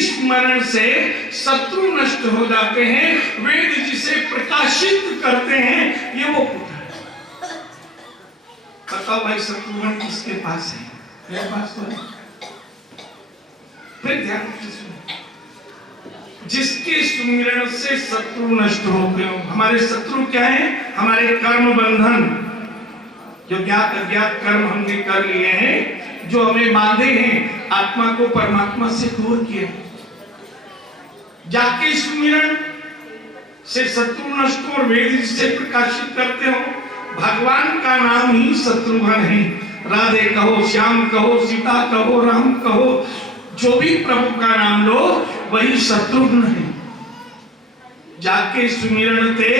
स्मरण से शत्रु नष्ट हो जाते हैं, वेद जिसे प्रकाशित करते हैं, ये वो पुत्र है। बताओ भाई, शत्रुघ्न किसके पास है? मेरे पास तो है। फिर ध्यान से, जिसके सुमिरन से शत्रु नष्ट हो गए। हमारे शत्रु क्या है? हमारे कर्म बंधन, जो ज्ञात अज्ञात कर्म हमने कर लिए हैं, जो हमें बांधे हैं, आत्मा को परमात्मा से दूर किए। जाके सुमिरन से शत्रु नष्ट और वेद से प्रकाशित करते हो। भगवान का नाम ही शत्रुघ्न है। राधे कहो, श्याम कहो, सीता कहो, राम कहो, जो भी प्रभु का नाम लो वही शत्रुघ्न है। जाके सुमिरन ते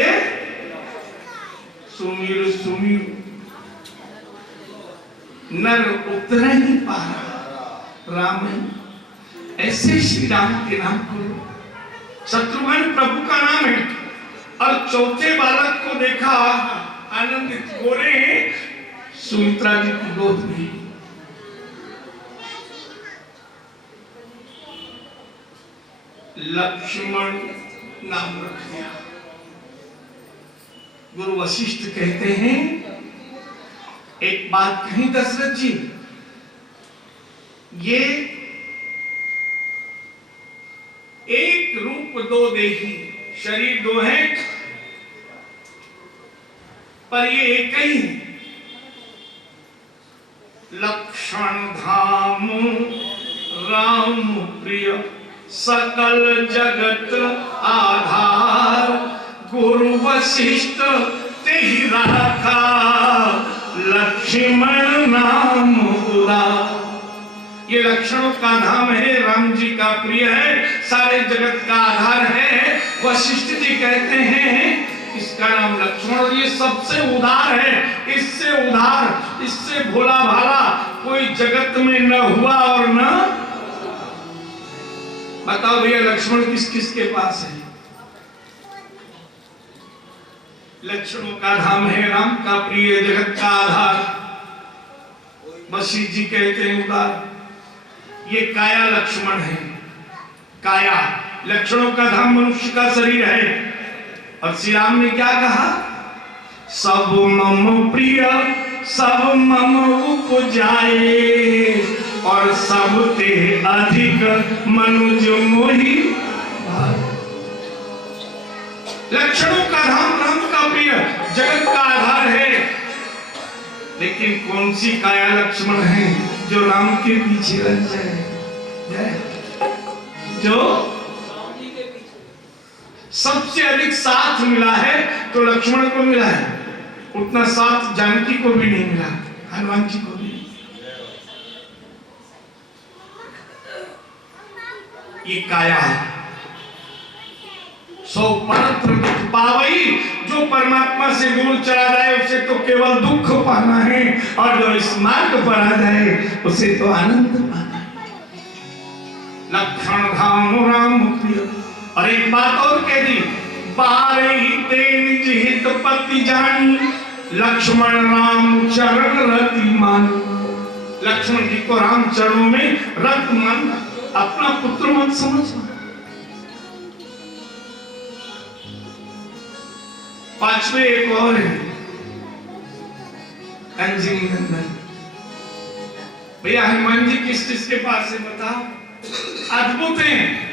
सुमिर सुमिर नर उतर ही पारा राम। ऐसे श्री राम के नाम को शत्रुघ्न प्रभु का नाम है। और चौथे बालक को देखा, आनंदित गोरे हैं, सुमित्रा जी की गोद में। लक्ष्मण नाम रख दिया। गुरु वशिष्ठ कहते हैं, एक बात कही दशरथ जी, ये एक रूप दो देही, शरीर दो है पर ये एक ही है। लक्षण धाम राम प्रिय, सकल जगत आधार, गुरु वशिष्ठ तेहि राखा, लक्ष्मण नाम उदार। ये लक्षणों का धाम है, राम जी का प्रिय है, सारे जगत का आधार है। वशिष्ठ जी कहते हैं इसका नाम लक्ष्मण, और ये सबसे उदार है। इससे उदार, इससे भोला भाला कोई जगत में न हुआ और न। बताओ भैया, लक्ष्मण किस किस के पास है? लक्ष्मणों का धाम है, राम का प्रिय, जगत का आधार। वशिष्ठ जी कहते हैं उदार। ये काया लक्ष्मण है। काया लक्षणों का धाम मनुष्य का शरीर है। और श्री राम ने क्या कहा? सब मम प्रिय, सब मम उपजाए, और सब ते अधिक मनुज मोहि। लक्षणों का धाम राम का प्रिय, जगत का आधार है। लेकिन कौन सी काया लक्ष्मण है जो राम के पीछे लग जाए? जो सबसे अधिक साथ मिला है तो लक्ष्मण को मिला है, उतना साथ जानकी को भी नहीं मिला, हनुमान जी को भी। ये काया है। सो परत्र पावई, जो परमात्मा से दूर चला जाए उसे तो केवल दुख पाना है, और जो इस मार्ग पर आ जाए उसे तो आनंद पाना है। लक्षण धाम राम प्रिय। और एक बात और कह दी, बारे ही तेन जिहित पति जानी, लक्ष्मण राम चरण रति मान। लक्ष्मण जी को राम चरणों में रत मान, अपना पुत्र मत समझना। पांचवे एक और है, अंजनी नंदन। भैया हनुमान जी किस किस के पास है बताओ? अद्भुत है।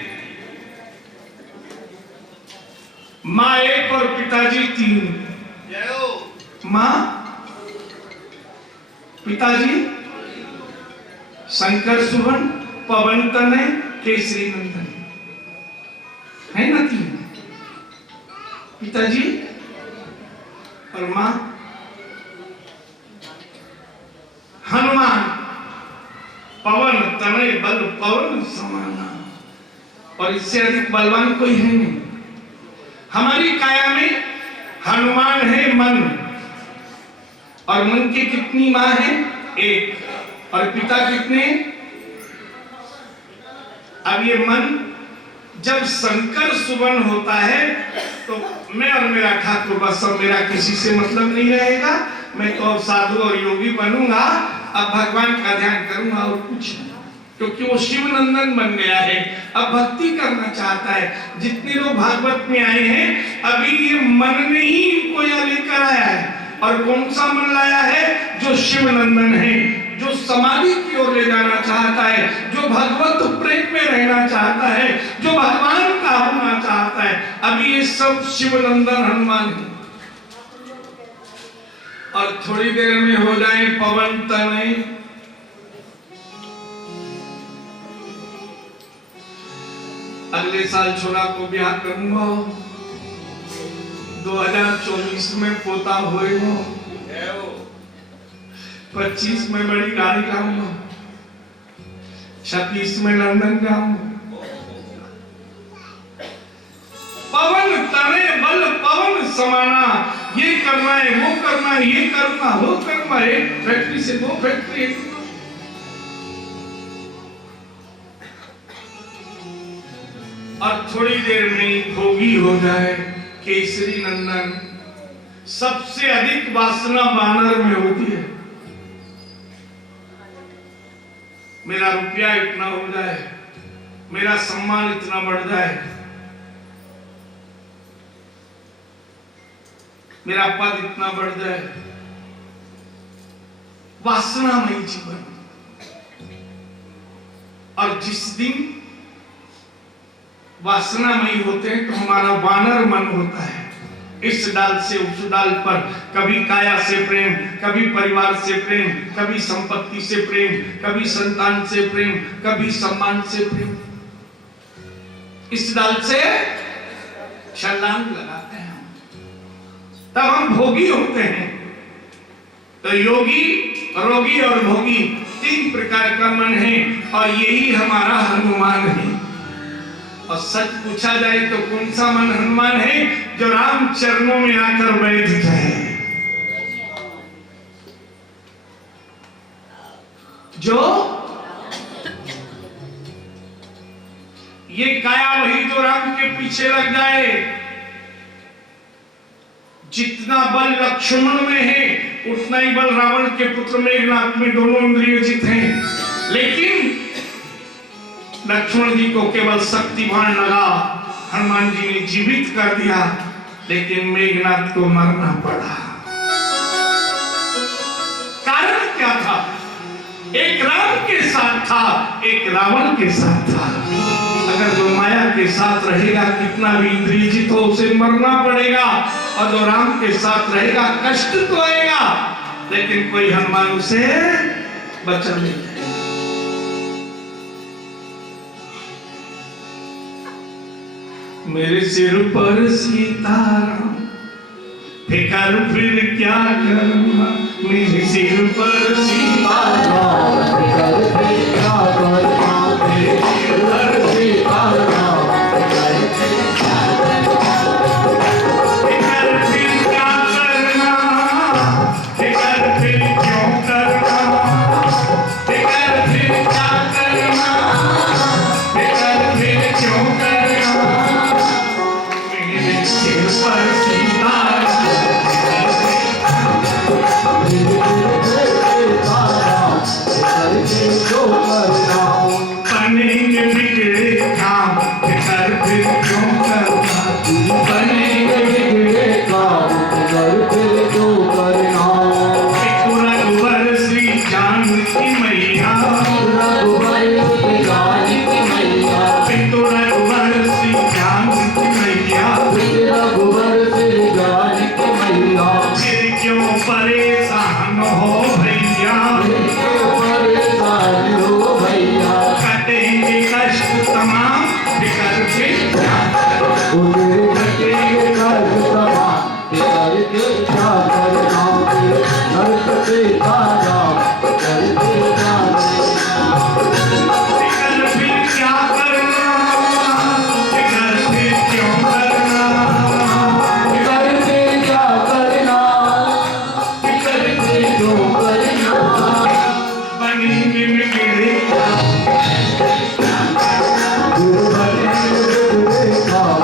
माँ एक और पिताजी तीन। माँ, पिताजी शंकर सुवन, पवन तनय, केसरी नंदन, है ना तीन? पिताजी और माँ। हनुमान पवन तनय बल पवन समाना, और इससे अधिक बलवान कोई है नहीं। हमारी काया में हनुमान है मन, और मन की कितनी माँ है? एक। और पिता कितने? अब ये मन जब शंकर सुवन होता है तो मैं और मेरा ठाकुर, बस अब मेरा किसी से मतलब नहीं रहेगा, मैं तो अब साधु और योगी बनूंगा, अब भगवान का ध्यान करूंगा और कुछ नहीं। क्योंकि वो शिव नंदन बन गया है, अब भक्ति करना चाहता है। जितने लोग भागवत में आए हैं, अभी ये मन ने ही इनको यहाँ लेकर आया है। और कौन सा मन लाया है? जो शिव नंदन है, जो समाधि की ओर ले जाना चाहता है, जो भगवत प्रेम में रहना चाहता है, जो भगवान का होना चाहता है। अभी ये सब शिव नंदन हनुमान है। और थोड़ी देर में हो जाए पवन तनय। अगले साल छोरा को ब्याह करूंगा, 2024 में पोता होएगा, 25 में बड़ी गाड़ी लाऊंगा, 26 में लंदन जाऊंगा। पवन तने बल पवन समाना, ये करना है, वो करना है, ये करना, वो करना है, फैक्ट्री से वो फैक्ट्री। और थोड़ी देर में भोगी हो जाए केसरी नंदन। सबसे अधिक वासना वानर में होती है। मेरा रुपया इतना हो जाए, मेरा सम्मान इतना बढ़ जाए, मेरा पद इतना बढ़ जाए। वासनामय जीवन। और जिस दिन वासनामयी होते हैं तो हमारा वानर मन होता है। इस डाल से उस डाल पर, कभी काया से प्रेम, कभी परिवार से प्रेम, कभी संपत्ति से प्रेम, कभी संतान से प्रेम, कभी सम्मान से प्रेम। इस डाल से छलांग लगाते हैं, तब हम भोगी होते हैं। तो योगी, रोगी और भोगी 3 प्रकार का मन है, और यही हमारा हनुमान है। और सच पूछा जाए तो कौन सा मन हनुमान है? जो राम चरणों में आकर बैठ जाए, जो ये काया वही जो राम के पीछे लग जाए। जितना बल लक्ष्मण में है, उतना ही बल रावण के पुत्र मेघनाथ में, दोनों इंद्रिय जित हैं। लेकिन लक्ष्मण जी को केवल शक्तिवान लगा, हनुमान जी ने जीवित कर दिया, लेकिन मेघनाथ को मरना पड़ा। कारण क्या था? एक राम के साथ था, एक रावण के साथ था। अगर जो माया के साथ रहेगा, कितना भी इंद्रिय जित हो, उसे मरना पड़ेगा। और जो राम के साथ रहेगा, कष्ट तो आएगा, लेकिन कोई हनुमान उसे बचा ले जाए। मेरे सिर पर सीताराम, फिकर फिर क्या करना। मेरे सिर पर सीताराम, फिकर फिर क्या करना। मेरे सिर पर सीताराम, फिकर फिर क्या करना। फिकर फिर क्यों करना। फिकर फिर क्या करना। फिकर फिर क्यों करना। सिर पर सीताराम, बनेंगे बिगड़े काम, फिकर फिर क्यों करना। बनेंगे बिगड़े काम, फिकर फिर क्यों करना। रघुवर श्री जानकी मैया, रघुवर श्री जानकी मैया, रघुवर श्री जानकी मैया, रघुवर श्री जानकी मैया। फिर क्यों परेशान हो भैया, परेशान हो भैया। कटेंगे कष्ट तमाम, फिकर फिर क्या करना। कटेंगे कष्ट तमाम, फिकर फिर क्या करना। नरक से ताजा, फिकर फिर क्या करना। फिकर फिर क्या करना। फिकर फिर क्यों करना। फिकर फिर क्या करना। फिकर फिर क्यों करना। बनेंगे बिगड़े काम, बनेंगे बिगड़े काम,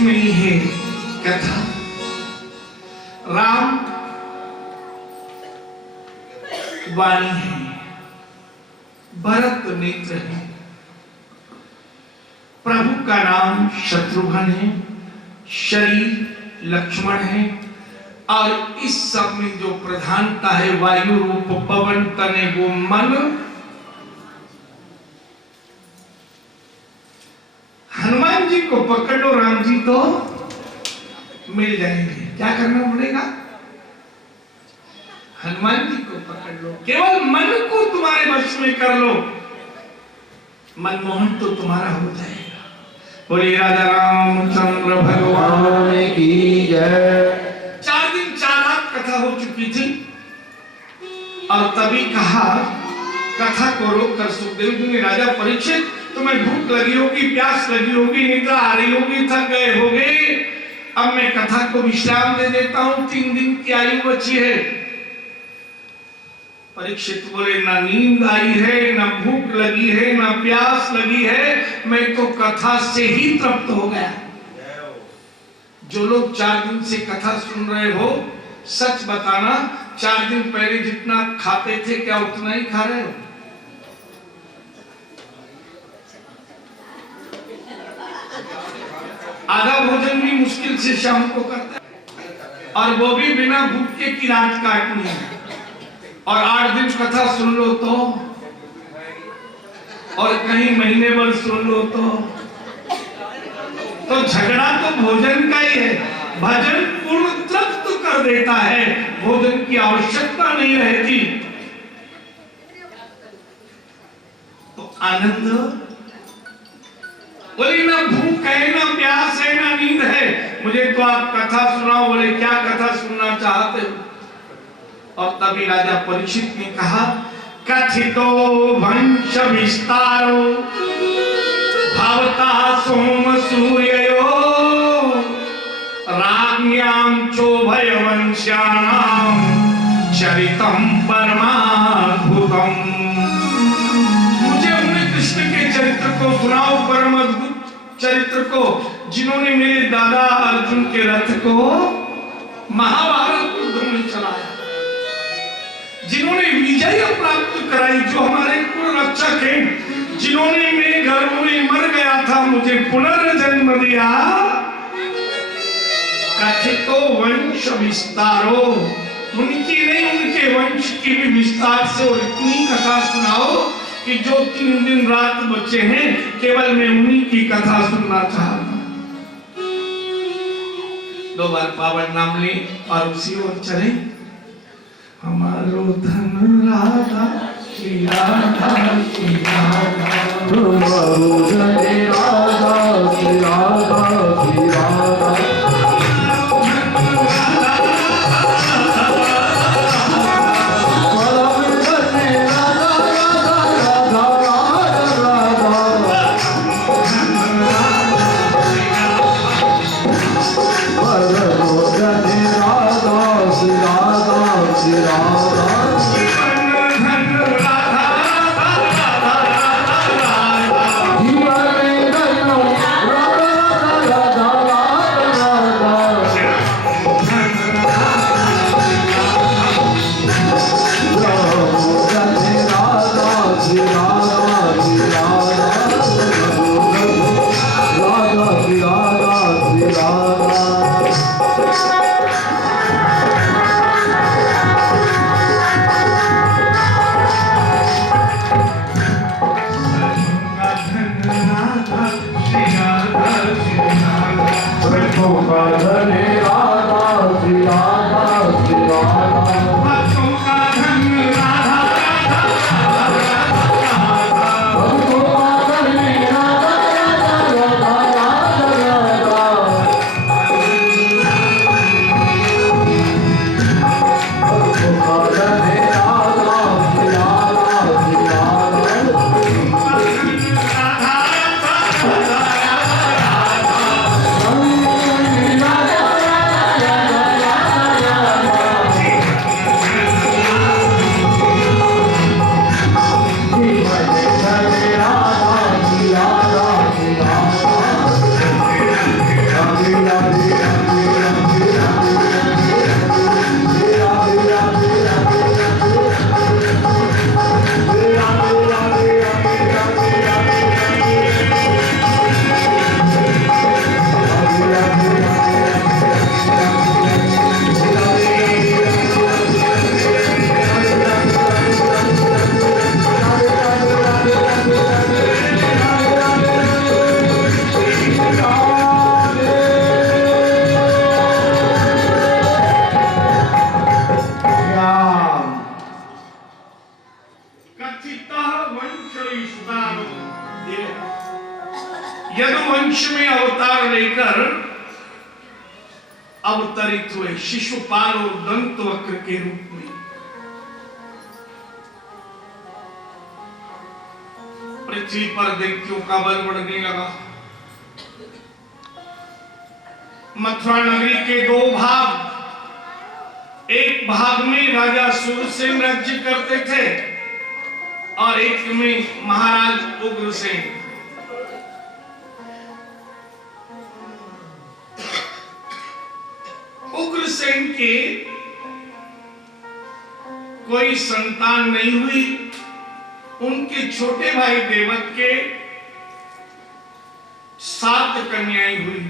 में ही है कथा। राम वाणी है, भरत नेत्र है, प्रभु का नाम शत्रुघ्न है, शरीर लक्ष्मण है, और इस सब में जो प्रधानता है वायु रूप पवन तने वो मन। हनुमान जी को पकड़ लो, राम जी तो मिल जाएंगे। क्या करना पड़ेगा? हनुमान जी को पकड़ लो, केवल मन को तुम्हारे वश में कर लो, मनमोहन तो तुम्हारा हो जाएगा। बोलिए राजा रामचंद्र भगवान की जय। 4 दिन 4 रात कथा हो चुकी थी और तभी कहा, कथा को रोक कर सुखदेव जी ने, राजा परीक्षित तुम्हें भूख लगी होगी, प्यास लगी होगी, निद्रा आ रही होगी, थक गए होगे, अब मैं कथा को विश्राम दे देता हूं, 3 दिन की आयु बची है। परीक्षित बोले, ना नींद आई है, ना भूख लगी है, ना प्यास लगी है, मैं तो कथा से ही तृप्त हो गया। जो लोग 4 दिन से कथा सुन रहे हो, सच बताना, 4 दिन पहले जितना खाते थे क्या उतना ही खा रहे हो? आधा भोजन भी मुश्किल से शाम को करता है, और वो भी बिना भूखे की रात काटनी है। और 8 दिन कथा सुन लो और कहीं महीने भर सुन लो तो झगड़ा तो भोजन का ही है। भजन पूर्ण तृप्त कर देता है, भोजन की आवश्यकता नहीं रहती। तो आनंद, बोले ना भूख है, ना प्यास है, ना नींद है, मुझे तो आप कथा सुनाओ। बोले क्या कथा सुनना चाहते हो? और तभी राजा परीक्षित ने कहा, कथितो वंश विस्तारो भवता सोम सूर्यो राज्ञां चोभय वंश्यानां चरितं परमाद्भुतम्। मुझे उन्हें कृष्ण के चरित्र को सुनाओ, परम अद्भुत चरित्र को, जिन्होंने मेरे दादा अर्जुन के रथ को महाभारत युद्ध में चलाया, जिन्होंने विजय प्राप्त कराई, जो हमारे कुल रक्षक हैं, जिन्होंने मेरे गर्भ में मर गया था मुझे पुनर्जन्म दिया। कथितो वंश विस्तारो, उनकी नहीं उनके वंश की भी विस्तार से और इतनी कथा सुनाओ कि जो 3 दिन रात बचे हैं केवल मैं उन्हीं की कथा सुनना चाहता हूं। 2 बार पावन नाम ले और उसी ओर चले। हमारो धन राधा श्री राधा श्री राधा, हमारो धन राधा श्री राधा श्री राधा, यदुवंश में अवतार लेकर अवतरित हुए शिशुपाल और दंतवक्र के रूप में। पृथ्वी पर दैत्यों का बल बढ़ने लगा। मथुरा नगरी के दो भाग, एक भाग में राजा सूरसेन राज्य करते थे और एक में महाराज उग्रसेन। उग्रसेन के कोई संतान नहीं हुई। उनके छोटे भाई देवक के 7 कन्याएं हुई।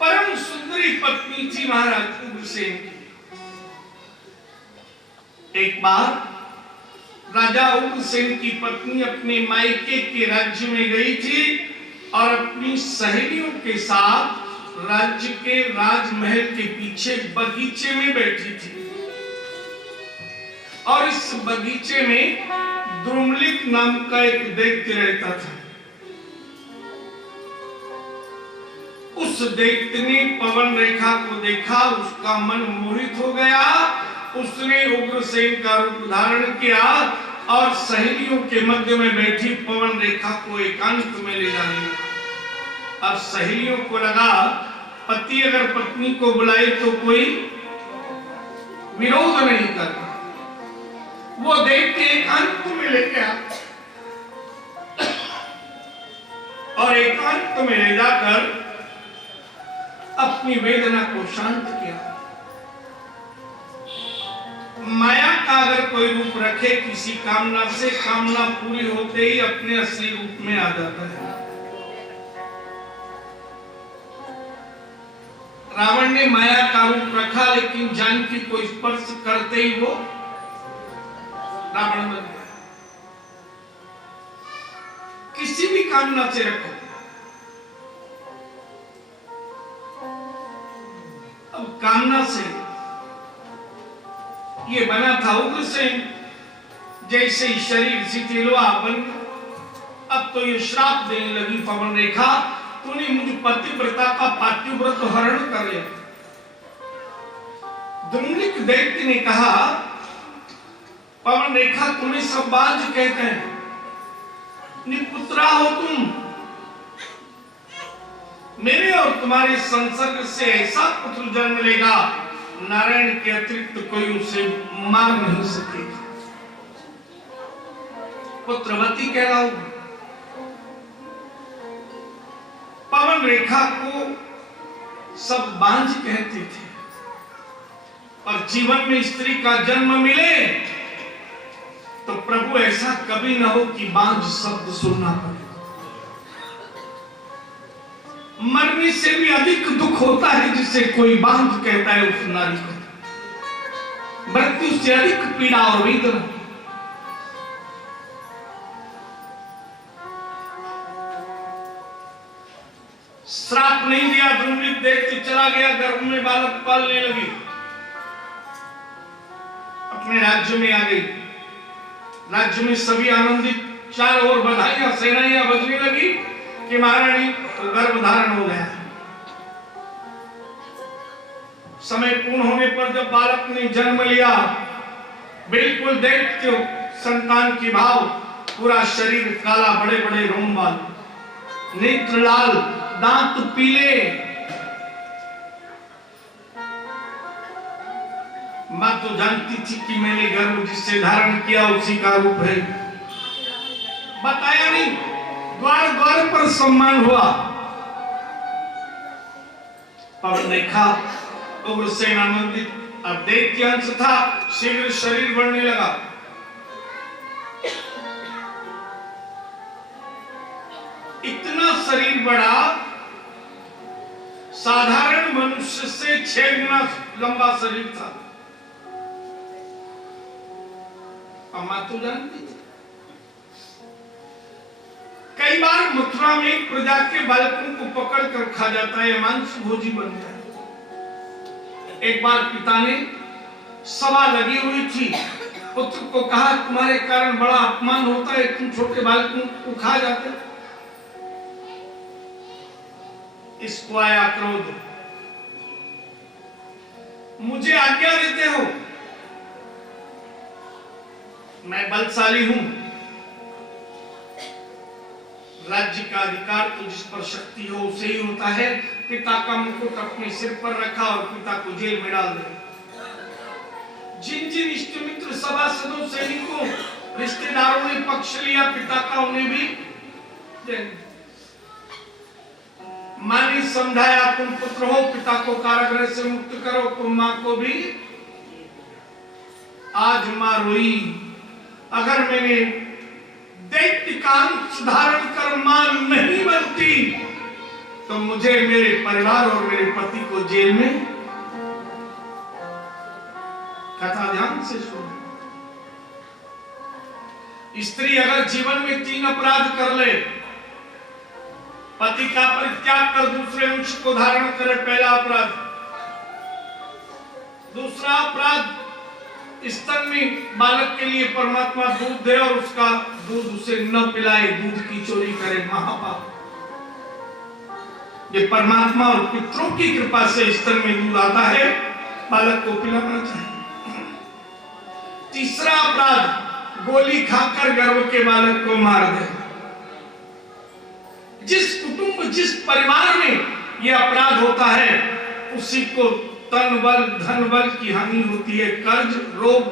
परम सुंदरी पत्नी थी महाराज उग्रसेन की। एक बार राजा उग्रसेन की पत्नी अपने मायके के राज्य में गई थी और अपनी सहेलियों के साथ राज्य के राजमहल के पीछे बगीचे में बैठी थी और इस बगीचे में द्रुमलिक नाम का एक दैत्य रहता था। उस दैत्य ने पवन रेखा को देखा, उसका मन मोहित हो गया। उसने उग्रसेन का रूप धारण किया और सहेलियों के मध्य में बैठी पवन रेखा को एकांत में ले जाने लगा। अब सहेलियों को लगा पति अगर पत्नी को बुलाए तो कोई विरोध नहीं करता। वो दैत्य एकांत में ले गया और एकांत में ले जाकर अपनी वेदना को शांत किया। माया का अगर कोई रूप रखे किसी कामना से, कामना पूरी होते ही अपने असली रूप में आ जाता है। रावण ने माया का रूप रखा लेकिन जानकी को स्पर्श करते ही वो रावण बन गया। किसी भी कामना से रखो, अब कामना से ये बना था उग्रसेन, जैसे ही शरीर शिथिलवा बन, अब तो ये श्राप देने लगी पवन रेखा, तूने मुझ पतिव्रता का पातिव्रत हरण कर लिया। द्रुमलिक दैत्य ने कहा, पवन रेखा तुम्हें सब बाज कहते हैं, निपुत्रा हो तुम, मेरे और तुम्हारे संसर्ग से ऐसा पुत्र जन्म लेगा नारायण के अतिरिक्त कोई उसे मार नहीं सकेगा। पुत्रवती कहलाओगी। पवन रेखा को सब बांझ कहते थे और जीवन में स्त्री का जन्म मिले तो प्रभु ऐसा कभी न हो कि बांझ शब्द सुनना पड़े। मरने से भी अधिक दुख होता है जिसे कोई बांझ कहता है उस नारी को। मृत्यु से अधिक पीड़ा और वेदना। श्राप नहीं दिया, द्रुमलिक दैत्य चला गया, गर्भ में बालक पालने लगी, अपने राज्य में आ गई। राज्य में सभी आनंदित, चारों ओर बधाइयां सेनाइयां बजने लगी कि महारानी तो गर्भ धारण हो गया। समय पूर्ण होने पर जब बालक ने जन्म लिया, बिल्कुल दैत्य संतान की भाव, पूरा शरीर काला, बड़े बड़े रोम बाल, नेत्र लाल, दांत पीले। मां तो जानती थी कि मैंने गर्भ जिससे धारण किया उसी का रूप है, बताया नहीं। द्वार द्वार पर सम्मान हुआ। पवन रेखा उग्रसेन आनंदित, अब दैत्य अंश था, शीघ्र शरीर बढ़ने लगा। इतना शरीर बढ़ा, साधारण मनुष्य से 6 गुना लंबा शरीर था। मां तो जानती थी। कई बार मथुरा में प्रजा के बालकों को पकड़ कर खा जाता है, मांस भोजी बन गया। एक बार पिता ने सभा लगी हुई थी पुत्र को कहा तुम्हारे कारण बड़ा अपमान होता है, तुम छोटे बालकों को खा जाते। इसको आया क्रोध, मुझे आज्ञा देते हो, मैं बलशाली हूं, राज्य का अधिकार तो जिस पर शक्ति हो उसे ही होता है। पिता का मुकुट अपने सिर पर रखा और पिता को जेल में डाल दिया। जिन जिन इष्ट मित्र सभासदों सैनिकों रिश्तेदारों ने पक्ष लिया पिता का, उन्हें भी मां ने समझाया तुम पुत्र हो, पिता को कारागृह से मुक्त करो, तुम मां को भी। आज मां रोई, अगर मैंने दैत्य का अंश धारण कर मां नहीं बनती तो मुझे मेरे परिवार और मेरे पति को जेल में। कथा ध्यान से सुनो। स्त्री अगर जीवन में 3 अपराध कर ले, पति का परित्याग कर दूसरे अंश को धारण करे, पहला अपराध। दूसरा अपराध, स्तन में बालक के लिए परमात्मा दूध दे और उसका दूध उसे न पिलाए, दूध की चोरी करे, महापाप। ये परमात्मा और पितरों की कृपा से स्तन में दूध आता है, बालक को पिलाना चाहिए। तीसरा अपराध, गोली खाकर गर्भ के बालक को मार दे। जिस कुटुंब जिस परिवार में यह अपराध होता है उसी को तन बल धन बल की हानि होती है। कर्ज, रोग,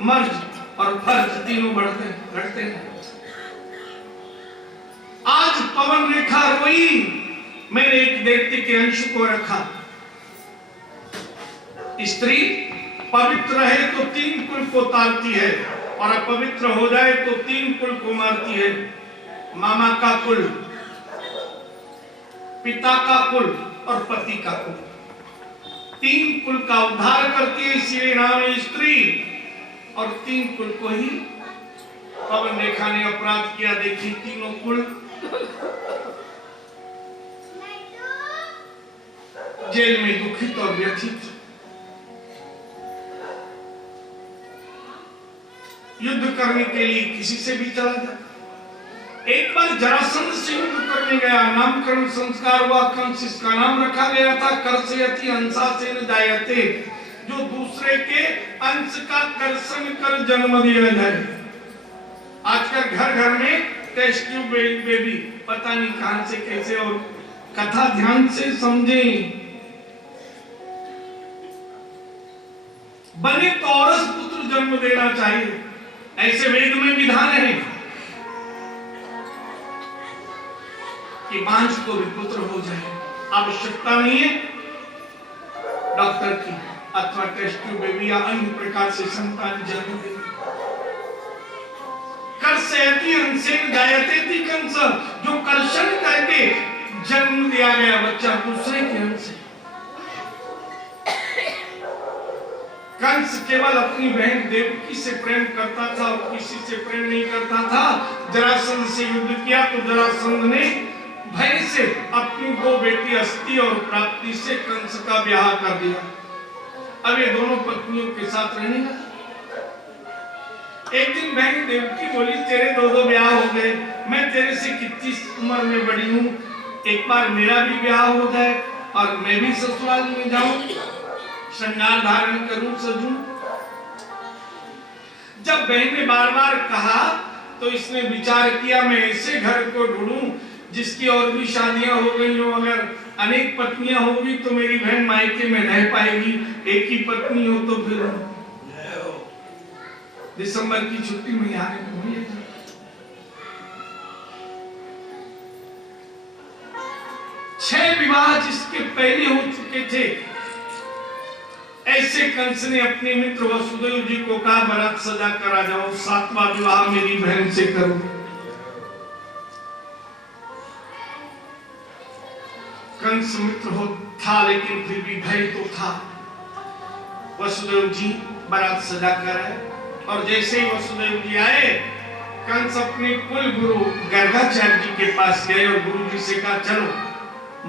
मर्ज और फर्ज तीनों घटते हैं। आज पवन रेखा रोई, मैंने एक दैत्य के अंश को रखा। स्त्री पवित्र रहे तो 3 कुल को तारती है और अपवित्र हो जाए तो 3 कुल को मारती है। मामा का कुल, पिता का कुल और पति का कुल, 3 कुल का उद्धार करती है, इसीलिए नाम है स्त्री। और 3 कुल को ही पवन रेखा ने अपराध किया। देखिए तीनों कुल जेल में दुखित और व्यथित। युद्ध करने के लिए किसी से भी चला जाए। एक बार जरासंध से युद्ध करने गया, नामकरण संस्कार हुआ, कंस इसका नाम रखा गया था। कर्षयति अंशासेन जायते, जो दूसरे के अंश का कर्षण कर जन्म दिया जाए। आजकल घर घर में टेस्ट ट्यूब बेबी, पता नहीं कहां से कैसे। और कथा ध्यान से समझें, बने तो औरस पुत्र जन्म देना चाहिए, ऐसे वेद में विधान है कि बांझ को भी पुत्र हो जाए। आवश्यकता नहीं है डॉक्टर की अथवा टेस्ट ट्यूब बेबी या अन्य प्रकार से संतान जन्म देने। कर्षयति अंशेन जायते थी कंस, जो कर्षण करके जन्म दिया गया बच्चा दूसरे के अंश से। कंस केवल अपनी बहन देवकी से प्रेम करता था और किसी से प्रेम नहीं करता था। जरासंध से युद्ध किया तो जरासंध ने भय से अपनी 2 बेटी अस्ति और प्राप्ति से कंस का ब्याह कर दिया। अब ये दोनों पत्नियों के साथ रहने लगा। एक दिन बहन देवकी बोली, तेरे 2 ब्याह हो गए, मैं तेरे से कितनी उम्र में बड़ी हूँ, एक बार मेरा भी ब्याह हो जाए और मैं भी ससुराल में जाऊं, श्रृंगार धारण करूं, सजूं। जब बहन ने बार बार कहा तो इसने विचार किया, मैं ऐसे घर को ढूंढूं जिसकी और भी शादियां हो गई हो। अगर अनेक पत्नियां होगी तो मेरी बहन मायके में रह पाएगी, एक ही पत्नी हो तो फिर दिसंबर की छुट्टी में आने को मिलेगा। 6 विवाह जिसके पहले हो चुके थे, ऐसे कंस ने अपने मित्र वसुदेव जी को कहा, बारात सजा करा जाओ, 7वां विवाह मेरी बहन से करो। कंस मित्र हो था लेकिन फिर भी भय तो था। वसुदेव जी बारात सजा कराए और जैसे ही वसुदेव जी आए, कंस अपने कुल गुरु गर्गाचार्य जी के पास गए और गुरु जी से कहा, चलो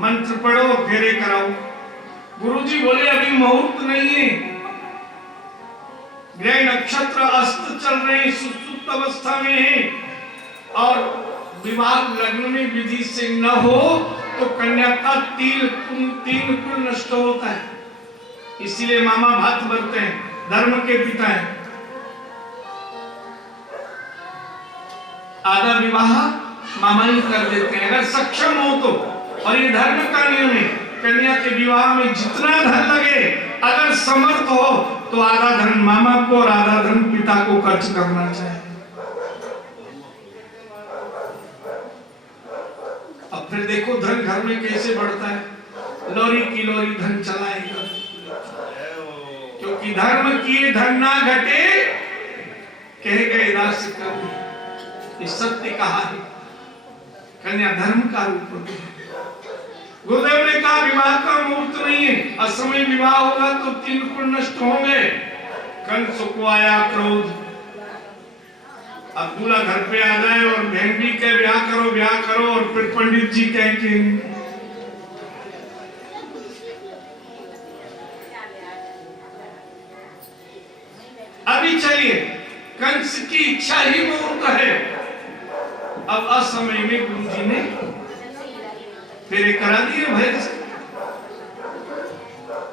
मंत्र पढ़ो और फेरे कराओ। गुरुजी बोले, अभी मुहूर्त नहीं है, ग्रह नक्षत्र अस्त चल रहे हैं, सुसुप्त अवस्था में है और विवाह लग्न में विधि से न हो तो कन्या का तीन कुल नष्ट होता है। इसीलिए मामा भात बनते हैं, धर्म के पिता हैं। आधा विवाह मामा ही कर देते हैं अगर सक्षम हो तो, और ये धर्म का नियम है। कन्या के विवाह में जितना धन लगे अगर समर्थ हो तो आधा धन मामा को और आधा धन पिता को खर्च करना चाहिए। अब फिर देखो धन घर में कैसे बढ़ता है, लोरी की लोरी धन चलाएगा, क्योंकि धर्म किए धन ना घटे, कह गए दास कर, सत्य कहा है। कन्या धर्म का रूप होती है। गुरुदेव ने कहा विवाह का मुहूर्त नहीं है, असमय विवाह होगा तो 3 कुल नष्ट होंगे। कंस को आया क्रोध, अब दूल्हा घर पे आ जाए और बहन भी कहे ब्याह करो और फिर पंडित जी कहें कि अभी चलिए, कंस की इच्छा ही मुहूर्त है। अब असमय में गुरु जी ने फेरे करा दिए भैया से।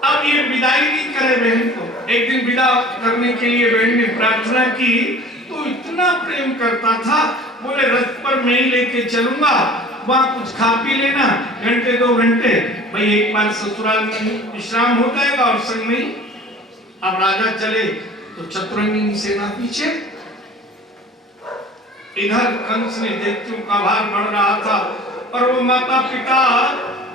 अब ये विदाई नहीं करे बहन को। एक दिन विदा करने के लिए बहन ने प्रार्थना की तो इतना प्रेम करता था, बोले रथ पर मैं ही लेके चलूंगा, वहां कुछ खा पी लेना, घंटे 2 घंटे, भाई एक बार ससुराल में विश्राम हो जाएगा और संग में। अब राजा चले तो चतुरंगिनी सेना पीछे। इधर कंस ने दैत्यों का भार बढ़ रहा था और वो माता पिता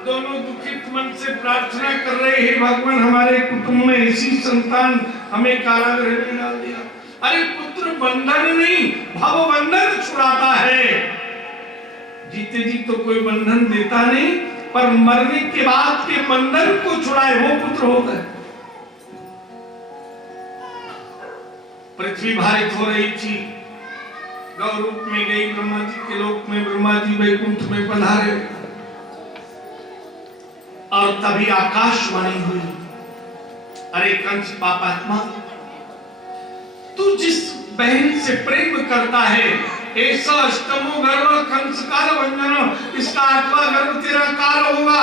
दोनों दुखित मन से प्रार्थना कर रहे हैं, भगवान हमारे कुटुंब में ऐसी संतान हमें कारागृह में डाल दिया। अरे पुत्र बंधन नहीं, भव बंधन छुड़ाता है। जीते जी तो कोई बंधन देता नहीं, पर मरने के बाद के बंधन को छुड़ाए वो पुत्र होता है। पृथ्वी भारित हो रही थी, गौ रूप में गई ब्रह्मा जी के लोक में, ब्रह्मा जी वैकुंठ में पधारे और तभी आकाशवाणी हुई, अरे कंस पापात्मा, तू जिस बहन से प्रेम करता है ऐसा अष्टमो गर्भ कंस काल भंजन, इसका 8वां गर्भ तेरा काल होगा।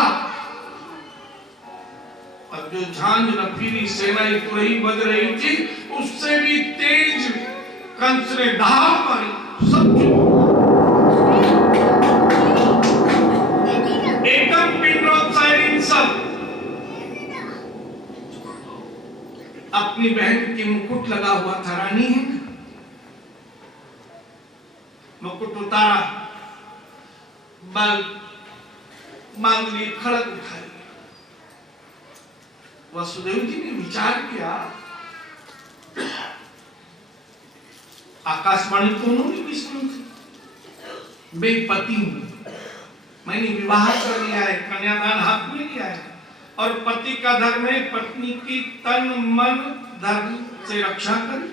अब जो झांझ नफीरी सेना तुरही बज रही थी, उससे भी तेज कंस ने दहाड़ मारी, सब एकदम पिन ड्रॉप साइलेंस। सब अपनी बहन की मुकुट लगा हुआ था, रानी है, मुकुट उतारा, बाल मांग ली, खड़क उठाई। वसुदेव जी ने विचार किया, आकाशवाणी तो उन्होंने भी सुनी थी, मैं पति हूं, मैंने विवाह कर लिया है, कन्यादान हाथ में लिया है और पति का धर्म है पत्नी की तन मन धर्म से रक्षा करें।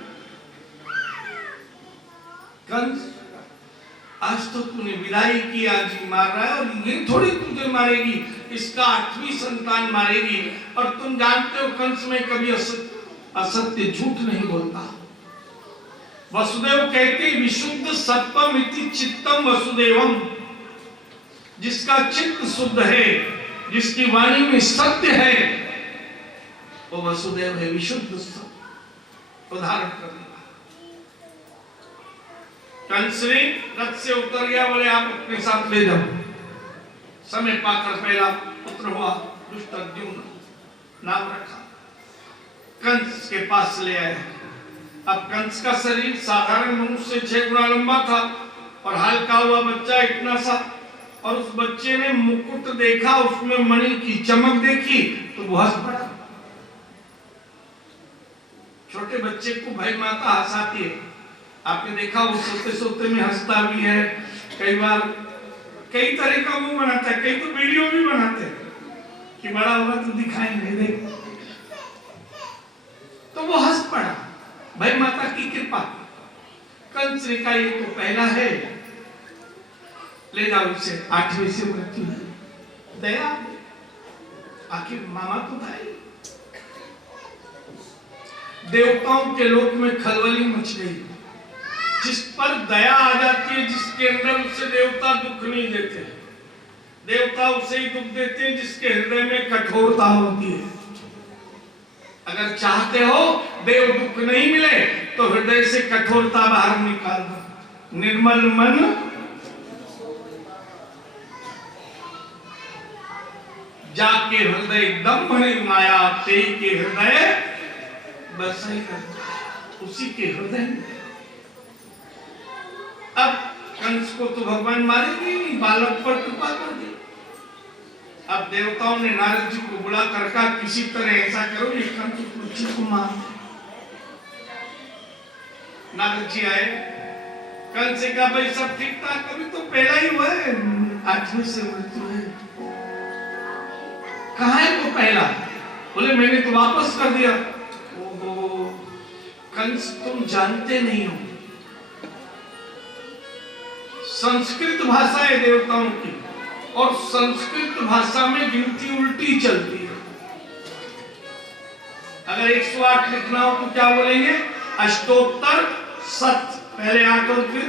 कंस, आज तो तूने विदाई की, आज ही मार रहा है, और ये थोड़ी तुझे मारेगी, इसका 8वीं संतान मारेगी। और तुम जानते हो कंस में कभी असत्य झूठ नहीं बोलता। वसुदेव कहते विशुद्ध सत्वम इति चित्तम वसुदेवम, जिसका चित्त शुद्ध है, जिसकी वाणी में सत्य है, वो वसुदेव है, विशुद्ध सत्य उदाहरण करने वाला। कंस ने रथ से उतर गया, बोले आप अपने साथ ले जाओ। समय पाकर पहला पुत्र हुआ दुष्टद्युम्न, नाम रखा, कंस के पास ले आए। अब कंस का शरीर साधारण मनुष्य से 6 गुना लंबा था और हल्का हुआ बच्चा इतना सा, और उस बच्चे ने मुकुट देखा, उसमें मणि की चमक देखी तो वो हंस पड़ा। छोटे बच्चे को भाई माता हंसाती है, आपने देखा वो सोते सोते में हंसता भी है, कई बार कई तरह का मुंह बनाता है, कई तो वीडियो भी बनाते हैं कि बड़ा होगा तो दिखाएंगे, देख। तो वो हंस पड़ा, भाई माता की कृपा। कंस ने कहा ये तो पहला है, ले जाओ इसे, 8वीं से मृत्यु है, दया, आखिर मामा तो था ही। देवताओं के लोक में खलबली मच गई। जिस पर दया आ जाती है, जिसके अंदर, उससे देवता दुख नहीं देते। देवता उसे ही दुख देते हैं जिसके हृदय में कठोरता होती है। अगर चाहते हो देव दुख नहीं मिले तो हृदय से कठोरता बाहर निकाल दो। निर्मल मन जाके हृदय एकदम भरे माया ते के हृदय बस ही उसी के हृदय में। अब कंस को तो भगवान मारेंगे नहीं, बालक पर कृपा कर दी। अब देवताओं ने नारद जी को बुला कर कहा किसी तरह ऐसा करो ये कंस को मार। नारद जी आए, कंस से कहा भाई सब ठीक ठाक, कभी तो पहला ही हुआ है, 8वें से मृत्यु है। कहाँ है वो पहला? बोले मैंने तो वापस कर दिया। ओहो कंस तुम जानते नहीं हो, संस्कृत भाषा है देवताओं की, और संस्कृत भाषा में गिनती उल्टी चलती है। अगर 108 लिखना हो तो क्या बोलेंगे? अष्टोत्तर सत, पहले 8 और फिर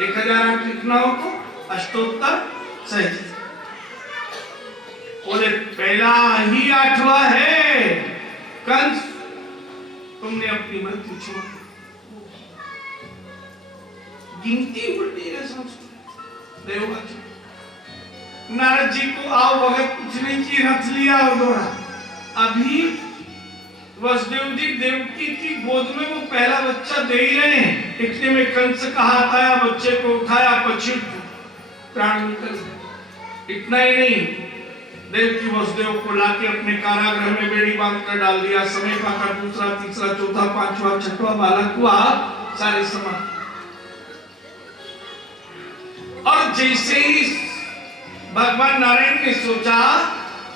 1008 लिखना हो तो अष्टोत्तर सहित। बोले पहला ही 8वां है। कंस तुमने अपनी मृत्यु छोड़, गिनती उल्टी है संस्कृत। नारद जी को आओ भगत कुछ नहीं की, रथ लिया और दौड़ा। अभी वसुदेव जी देवकी की गोद में वो पहला बच्चा दे ही रहे हैं, इतने में कंस का हाथ आया, बच्चे को उठाया, पछिट प्राण निकल गए। इतना ही नहीं, देवकी वसुदेव को लाके अपने कारागृह में बेड़ी बांध कर डाल दिया। समय पाकर दूसरा, तीसरा, चौथा, 5वां, 6वां बालक हुआ, सारे समान। और जैसे ही भगवान नारायण ने सोचा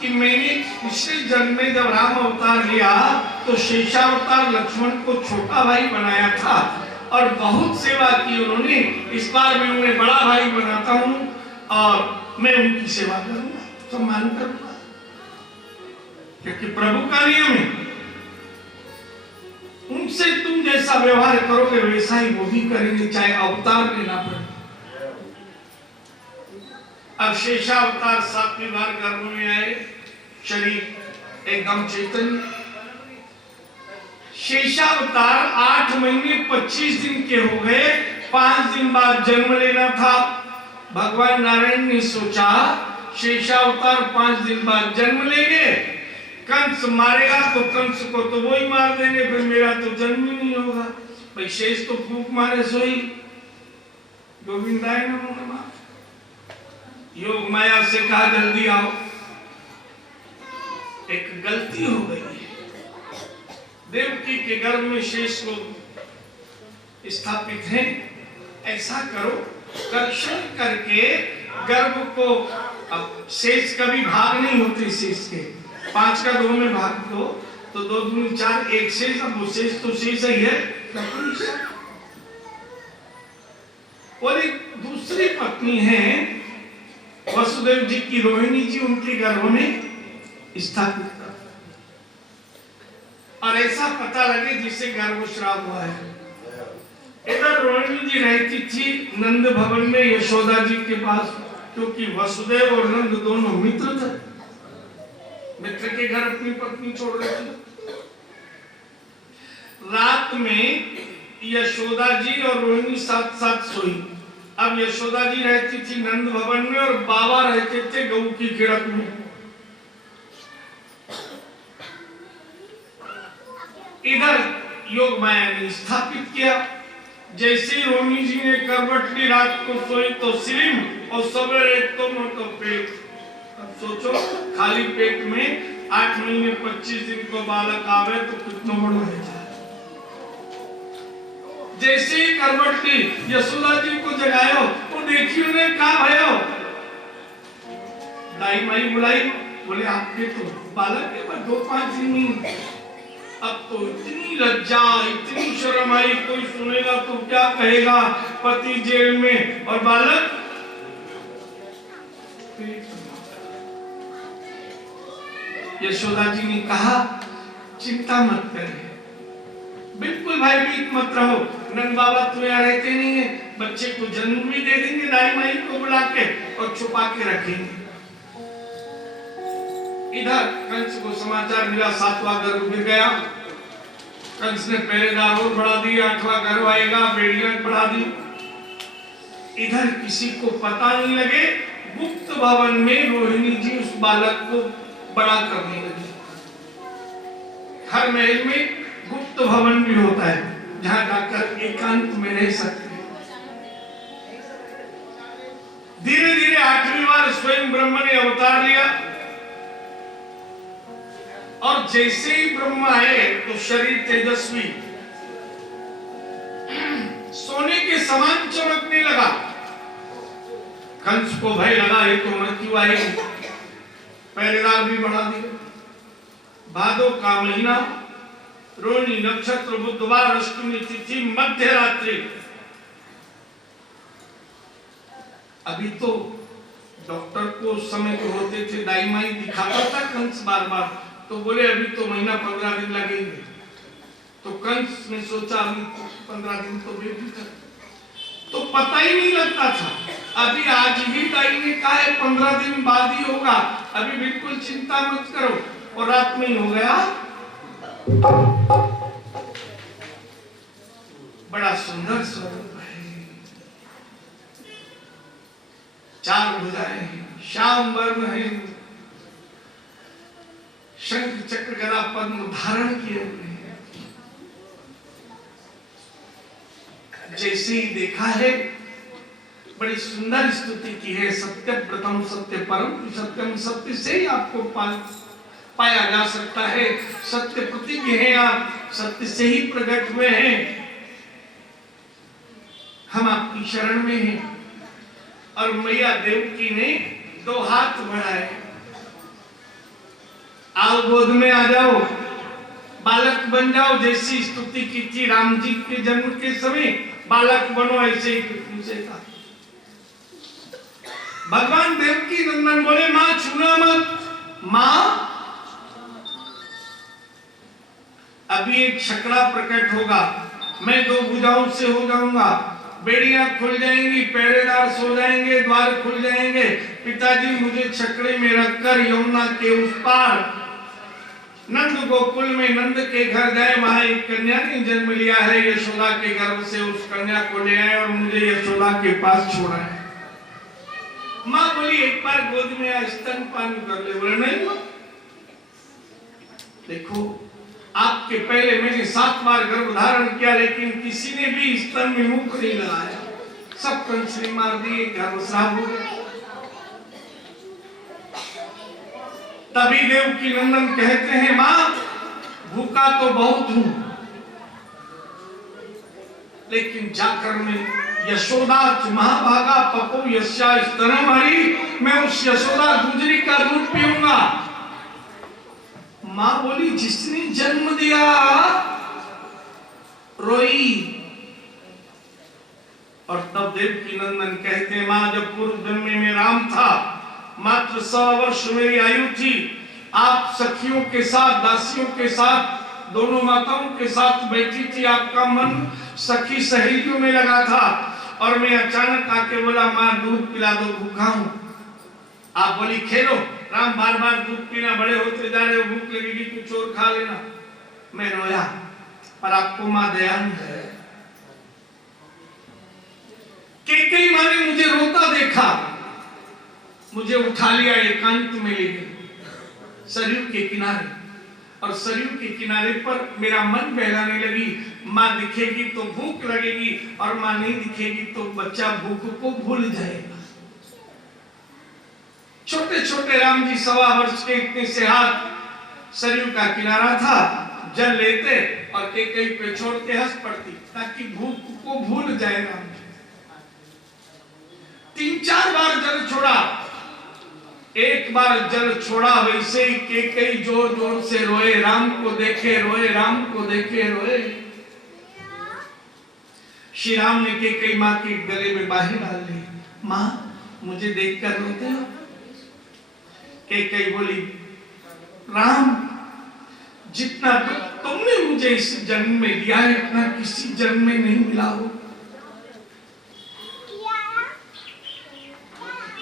कि मैंने पिछले जन्म में जब राम अवतार लिया तो शेषावतार लक्ष्मण को छोटा भाई बनाया था और बहुत सेवा की उन्होंने, इस बार मैं उन्हें बड़ा भाई बनाता हूं और मैं उनकी सेवा करूंगा, सम्मान करूंगा, क्योंकि प्रभु का नियम है उनसे तुम जैसा व्यवहार करोगे वैसा ही वो भी करेंगे, चाहे अवतार लेना पड़े। अब शेषावतार 7वीं बार गर्भ में आए, शरीर एकदम चैतन्य। शेषावतार 8 महीने 25 दिन के हो गए, 5 दिन बाद जन्म लेना था। भगवान नारायण ने सोचा शेषावतार 5 दिन बाद जन्म लेंगे, कंस मारेगा तो कंस को तो वो ही मार देंगे, फिर मेरा तो जन्म ही नहीं होगा। भाई शेष तो फूंक मारे सोई, गोविंदाय नमो नमः। योग माया से कहा जल्दी आओ, एक गलती हो गई। देवकी के गर्भ में शेष को स्थापित है, ऐसा करो कर्षण करके गर्भ को, अब शेष कभी भाग नहीं होते, शेष के 5 का 2 में भाग दो तो 2 दूनी 4, 1 शेष। अब वो शेष तो शेष ही है। और एक दूसरी पत्नी है वसुदेव जी की, रोहिणी जी, उनके गर्भ में स्थापित कर, और ऐसा पता लगे जिसे गर्भस्राव हुआ है। इधर रोहिणी जी रहती थी नंद भवन में यशोदा जी के पास, क्योंकि वसुदेव और नंद दोनों मित्र थे। मित्र के घर अपनी पत्नी छोड़ रहे थे। रात में यशोदा जी और रोहिणी साथ साथ सोई। अब यशोदा जी रहती थी नंद भवन में और बाबा रहते थे गऊ की खिड़क में। इधर योग माया ने स्थापित किया। जैसे रोहिणी जी ने करवट ली, रात को सोई तो सिलिम और सवेरे तो मोटो पेट। अब सोचो खाली पेट में 8 महीने 25 दिन को बालक आवे तो कितना बड़ा है। जैसे ही करवट ली, यशोदा जी को जगायो, वो देखी उन्हें कहा भयो, दाई माई बुलाई, बोले आपके तो बालक है पर 2-5 दिन में। अब तो इतनी लज्जा, इतनी शर्म आई, कोई सुनेगा तो क्या कहेगा, पति जेल में और बालक। यशोदा जी ने कहा चिंता मत करें, बिल्कुल भयभीत मत रहो। नंद बाबा तो यहाँ रहते नहीं है, बच्चे को जन्म भी दे देंगे दाई माई को बुला के और छुपा के रखेंगे। इधर कंस को समाचार मिला 7वां गर्भ गिर गया। कंस ने पहरेदार और बढ़ा दिया, 8वां गर्भ आएगा, बेड़ियां बढ़ा दी। इधर किसी को पता नहीं लगे, गुप्त भवन में रोहिणी जी उस बालक को बड़ा करने लगी। हर महल में गुप्त भवन भी होता है जहां जाकर एकांत में रह सकते हैं। धीरे धीरे 8वीं बार स्वयं ब्रह्मा ने अवतार लिया और जैसे ही ब्रह्मा आए तो शरीर तेजस्वी सोने के समान चमकने लगा। कंस को भय लगा, ये तो मृत्यु आएगी, पहरेदार भी बढ़ा दिए। भादो का महीना, रोहिणी नक्षत्र, बुधवार, अष्टमी तिथि, मध्य रात्रि। अभी तो डॉक्टर को उस समय तो होते थे, दाई माई दिखाता था कंस बार बार, तो बोले अभी तो महीना 15 दिन लगेंगे। तो कंस ने सोचा अभी 15 दिन तो वेट कर, तो पता ही नहीं लगता था। अभी आज ही दाई ने कहा है 15 दिन बाद ही होगा, अभी बिल्कुल चिंता मत करो, और रात में ही हो गया। बड़ा सुंदर स्वरूप है, 4 भुजाएं हैं, श्याम वर्ण है, शंख चक्र गदा पद्म धारण किए हुए हैं। जैसे ही देखा है बड़ी सुंदर स्तुति की है, सत्य प्रथम सत्य परम सत्यम, सत्य से ही आपको पाया जा सकता है। सत्य प्रतिज्ञ है आप, सत्य से ही प्रकट हुए हैं। हम आपकी शरण में हैं। और मैया देवकी ने 2 हाथ बढ़ाए, आओ गोद में आ जाओ, बालक बन जाओ। जैसी स्तुति की थी राम जी के जन्म के समय, बालक बनो, ऐसे ही पूछे था। भगवान देवकी नंदन बोले मां छूना मत, मां अभी एक छकड़ा प्रकट होगा, मैं 2 भुजाओं से हो जाऊंगा, बेड़ियां खुल जाएंगी, पहरेदार सो जाएंगे, द्वार खुल जाएंगे। पिताजी मुझे छकड़े में रखकर यमुना के उस पार नंद गोकुल में नंद के घर गए, वहां एक कन्या ने जन्म लिया है, यशोदा के गर्भ से उस कन्या को ले आए और मुझे यशोदा के पास छोड़ा है। माँ बोली एक बार गोद में स्तनपान कर ले, बोले नहीं। देखो आपके पहले मैंने 7 बार गर्भ धारण किया, लेकिन किसी ने भी स्तन में मुंह नहीं लगाया, सब कंस ने मार दिए, गर्भस्राव हो गया। तभी देवकी नंदन कहते हैं मां भूखा तो बहुत हूं, लेकिन जाकर मैं यशोदा महाभागा पपो यस्या स्तनम हरि, मैं उस यशोदा गुजरी का दूध पीऊंगा। मां बोली जिसने जन्म दिया रोई। और तब देवकी नंदन कहते हैं मां जब पूर्व जन्म में राम था, मात्र 100 वर्ष मेरी आयु थी, आप सखियों के साथ, दासियों के साथ, दोनों माताओं के साथ बैठी थी, आपका मन सखी सहेलियों में लगा था, और मैं अचानक आके बोला मां दूध पिला दो, भूखा हूं। आप बोली खेलो, राम बार बार दूध पीना, बड़े होते जा रहे हो, भूख लगेगी कुछ और खा लेना। मैं रोया, पर आपको मां दयालु है। कैकेयी मां ने मुझे रोता देखा, मुझे उठा लिया, एकांत में ले गए सरयू के किनारे, और सरयू के किनारे पर मेरा मन बहलाने लगी। मां दिखेगी तो भूख लगेगी, और मां नहीं दिखेगी तो बच्चा भूख को भूल जाएगा। छोटे छोटे राम जी 1.25 वर्ष के, इतने से हाथ सरयू का किनारा था, जल लेते और कैकेयी पे छोड़ते हंस पड़ती, ताकि भूख को भूल जाए राम जी। 3-4 बार जल छोड़ा, एक बार जल छोड़ा वैसे ही कैकेयी जोर जोर से रोए, राम को देखे रोए, राम को देखे रोए। श्री राम ने कैकेयी मां के गले में बाहें डाल ली, मां मुझे देखकर रोते हो? कैकेयी बोली राम जितना दुख तुमने मुझे इस जन्म में दिया है इतना किसी जन्म में नहीं मिला हो।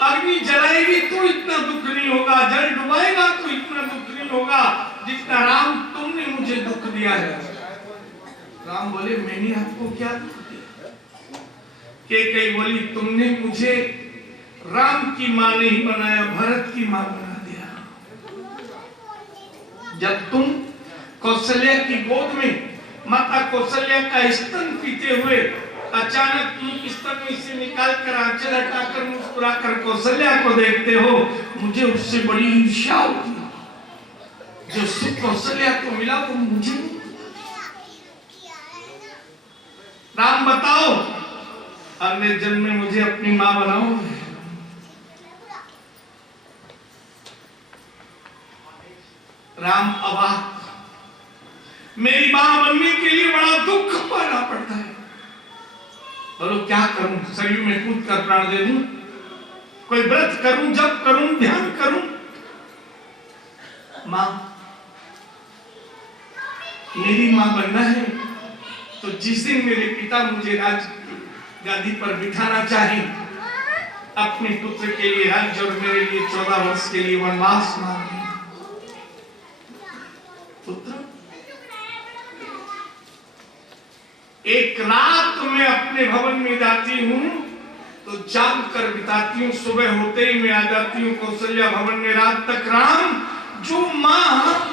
अग्नि जलाएगी तो इतना दुख नहीं होगा, जल डुबाएगा तो इतना दुख नहीं होगा जितना राम तुमने मुझे दुख दिया है। राम बोले मैंने आपको क्या दुख दिया? कैकेयी बोली तुमने मुझे राम की मां नहीं बनाया, भरत की मां बना दिया। जब तुम कौशल्या की गोद में माता कौशल्या का स्तन पीते हुए अचानक तुम स्तन में से निकाल कर आंचल हटाकर मुस्कुराकर कौशल्या को देखते हो, मुझे उससे बड़ी ईर्ष्या होती है। जो सुख कौशल्या को मिला वो मुझे नहीं। राम बताओ अगले जन्म में मुझे अपनी मां बनाओगे? राम अवाक, मेरी मां बनने के लिए बड़ा दुख पाना पड़ता है। बोलो क्या करूं? सरयू में कूद कर प्राण दे दूं? कोई व्रत करूं, जप करूं, ध्यान करूं? मां, मेरी मां बनना है तो जिस दिन मेरे पिता मुझे राज गादी पर बिठाना चाहे, अपने पुत्र के लिए राज्य और मेरे लिए 14 वर्ष के लिए वनवास मांगे। पुत्र, एक रात मैं अपने भवन में जाती हूँ तो जाग कर बिताती हूँ, सुबह होते ही मैं आ जाती हूँ कौशल्या भवन में रात तक। राम, जो माँ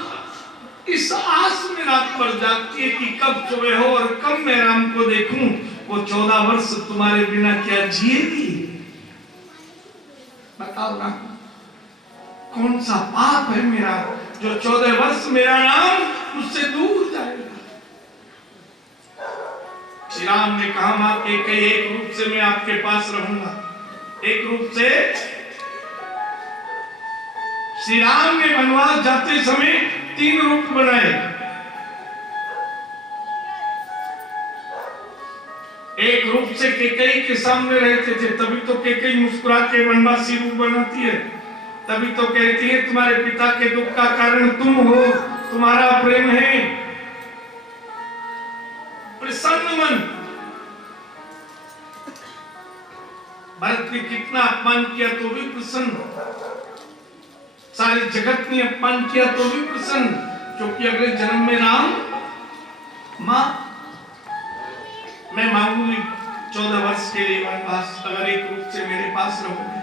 इस आस में रात भर जागती है कि कब सुबह हो और कब मैं राम को देखूं, वो 14 वर्ष तुम्हारे बिना क्या जिएगी? बताओ राम, कौन सा पाप है मेरा जो 14 वर्ष मेरा राम मुझसे दूर जाएगा? श्री राम ने कहा मां कैकेयी, एक रूप से मैं आपके पास रहूंगा। एक रूप से श्री राम ने वनवास जाते समय 3 रूप बनाए। एक रूप से कैकेयी के सामने रहते थे, तभी तो कैकेयी मुस्कुरा के वनवासी रूप बनाती है। तभी तो कहती है तुम्हारे पिता के दुख का कारण तुम हो, तुम्हारा प्रेम है। प्रसन्न मन। भरत ने कितना अपमान किया तो भी प्रसन्न, सारे जगत ने अपमान किया तो भी प्रसन्न, क्योंकि अगले जन्म में राम, मां, मैं मांगूंगी 14 वर्ष के लिए वनवास, अगर एक रूप से मेरे पास रहोगे।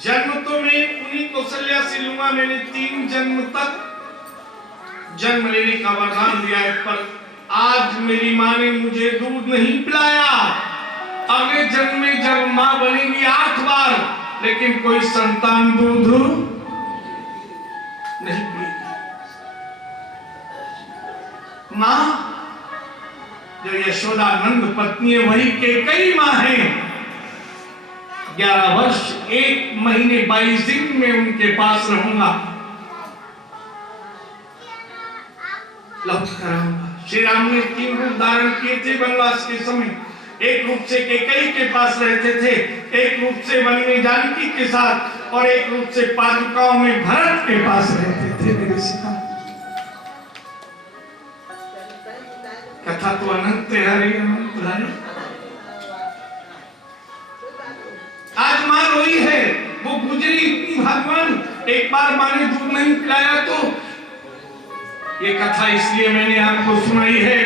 जन्म तो मैं उन्हीं कौशल्या से लूंगा, मैंने 3 जन्म तक जन्म लेने का वरदान दिया है, पर आज मेरी मां ने मुझे दूध नहीं पिलाया। अगले जन्म में जब मां बनेगी 8 बार, लेकिन कोई संतान दूध नहीं पिएगी। मां, जो यशोदानंद पत्नी है वही कैकेयी मां है। 11 वर्ष 1 महीने 22 दिन में उनके पास रहूंगा, लौट कर आऊंगा। श्री राम ने 3 रूप धारण किए थे वनवास के समय। एक रूप से कैकेयी के पास रहते थे, एक रूप से वन में जानकी के साथ, और एक रूप से पादुकाओं में भरत के पास रहते थे। मेरे सिखा कथा तो अनंत है, हरि अनंत हरि। आज मां रोई है, वो गुजरी इतनी भाग्यवान, एक बार मां ने दूध नहीं पिलाया। तो ये कथा इसलिए मैंने आपको सुनाई है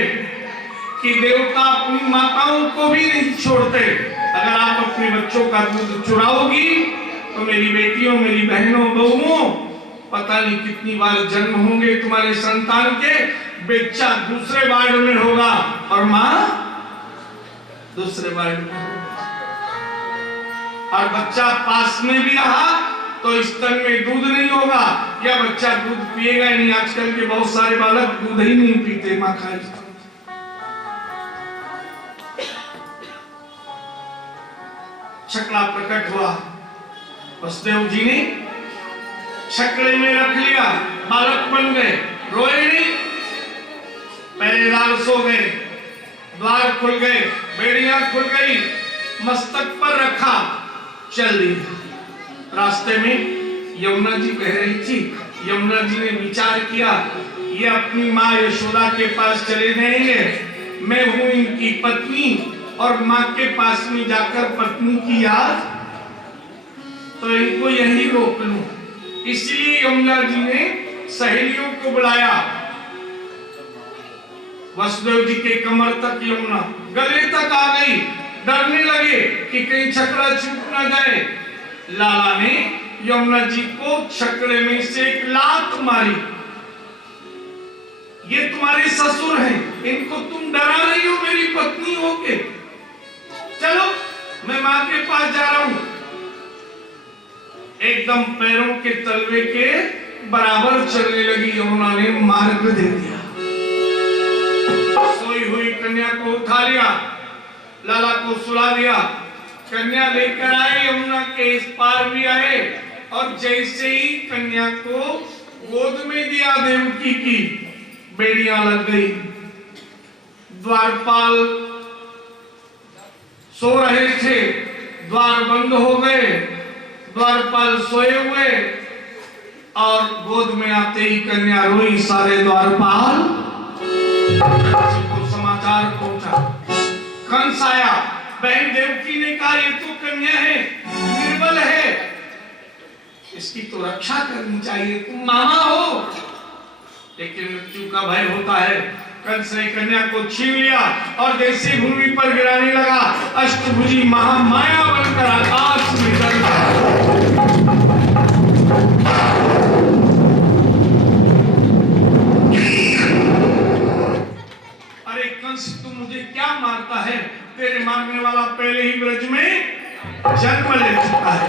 कि देवता अपनी माताओं को भी नहीं छोड़ते। अगर आप अपने बच्चों का दूध चुराओगी तो मेरी बेटियों, मेरी बहनों, बहुओं, पता नहीं कितनी बार जन्म होंगे तुम्हारे संतान के। बच्चा दूसरे वार्ड में होगा और मां दूसरे वार्ड में होगा, और बच्चा पास में भी रहा तो स्तन में दूध नहीं होगा, या बच्चा दूध पिएगा नहीं। आजकल के बहुत सारे बालक दूध ही नहीं पीते, मां खाई। छकड़ा प्रकट हुआ, वसुदेव जी ने छकड़े में रख लिया, बालक बन गए, रोए नहीं, पहरेदार सो गए, द्वार खुल गए, बेड़ियां खुल गई, मस्तक पर रखा, चल दिया। रास्ते में यमुना जी बह रही थी। यमुना जी ने विचार किया, ये अपनी माँ यशोदा के पास चले जाएंगे, मैं हूं इनकी पत्नी, और माँ के पास में जाकर पत्नी की याद, तो इनको यही रोक लूं। इसलिए यमुना जी ने सहेलियों को बुलाया। वसुदेव जी के कमर तक यमुना गले तक आ गई। डरने लगे कि कहीं छकड़ा छूट ना जाए। लाला ने यमुना जी को छकड़े में से एक लात मारी। ये तुम्हारे ससुर हैं, इनको तुम डरा रही हो मेरी पत्नी होके। चलो मैं मां के पास जा रहा हूं। एकदम पैरों के तलवे के बराबर चलने लगी। यमुना ने मार्ग दे दिया। सोई हुई कन्या को उठा लिया, लाला को सुला दिया। कन्या लेकर आए, यमुना के इस पार भी आए, और जैसे ही कन्या को गोद में दिया देवकी की, बेड़ियां लग गई। द्वारपाल सो रहे थे, द्वार बंद हो गए। द्वारपाल सोए हुए, और गोद में आते ही कन्या रोई। सारे द्वारपाल को समाचार पहुंचा। कंस आया। बहन देवकी ने कहा, ये तो कन्या है, निर्बल है, इसकी तो रक्षा करनी चाहिए, तुम मामा हो। लेकिन मृत्यु का भय होता है। कंस ने कन्या को छीन लिया और जैसे भूमि पर गिराने लगा, अष्टभुजी महामाया बनकर आकाश में चल गया। अरे कंस, तू मुझे क्या मारता है? तेरे मारने वाला पहले ही ब्रज में जन्म ले चुका है।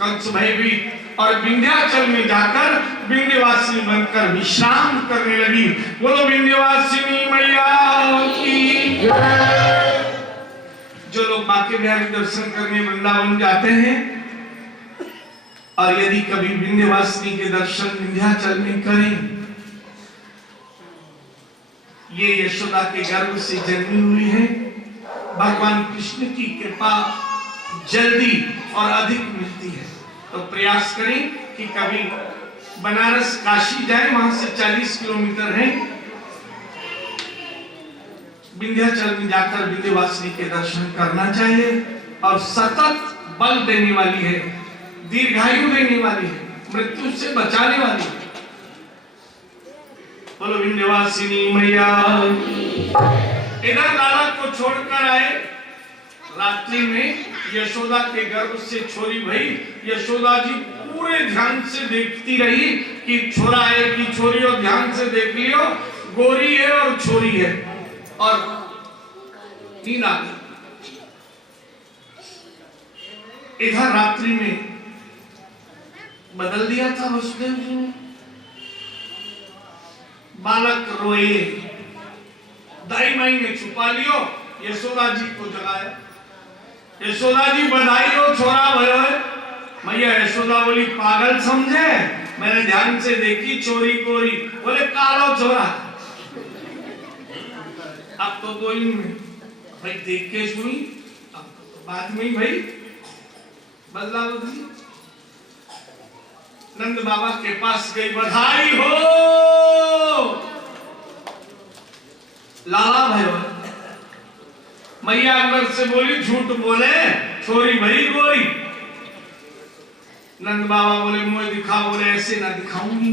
कंस भयभीत और विंध्याचल में जाकर विंध्यवासिनी बनकर विश्राम करने लगी। बोलो विंध्यवासिनी मैया की जय। जो लोग बांके बिहारी दर्शन करने वृंदावन जाते हैं, और यदि कभी विंध्यवासिनी के दर्शन विंध्याचल में करें, ये यशोदा के गर्भ से जन्मी हुई है। भगवान कृष्ण की कृपा जल्दी और अधिक मिलती है। तो प्रयास करें कि कभी बनारस काशी जाएं, वहां से 40 किलोमीटर है। विंध्याचल में जाकर विंध्यवासिनी के दर्शन करना चाहिए। और सतत बल देने वाली है, दीर्घायु देने वाली है, मृत्यु से बचाने वाली है। बोलो विंध्यवासिनी मैया। इधर लाला को छोड़कर आए। रात्रि में यशोदा के गर्भ से छोरी भई। यशोदा जी पूरे ध्यान से देखती रही कि छोरा है कि छोरी, और ध्यान से देख लियो, गोरी है और छोरी है, और नींद आ गई। इधर रात्रि में बदल दिया था वसुदेव जी ने। बालक रोए, दाई माई ने छुपा लियो, यशोदा जी को जगाया। यशोदा जी बधाई हो, छोरा भयो है। मैया यशोदा बोली, पागल समझे, मैंने ध्यान से देखी छोरी गोरी। बोले कालो छोरा। अब तो कोई भाई देख के सुनी, अब तो बाद में ही भाई बदला बदली। नंद बाबा के पास गई, बधाई हो लाला भयो। मैया अंदर से बोली, झूठ बोले, छोरी भई गोरी। नंद बाबा बोले, मुझे दिखा। बोले, ऐसे ना दिखाऊंगी।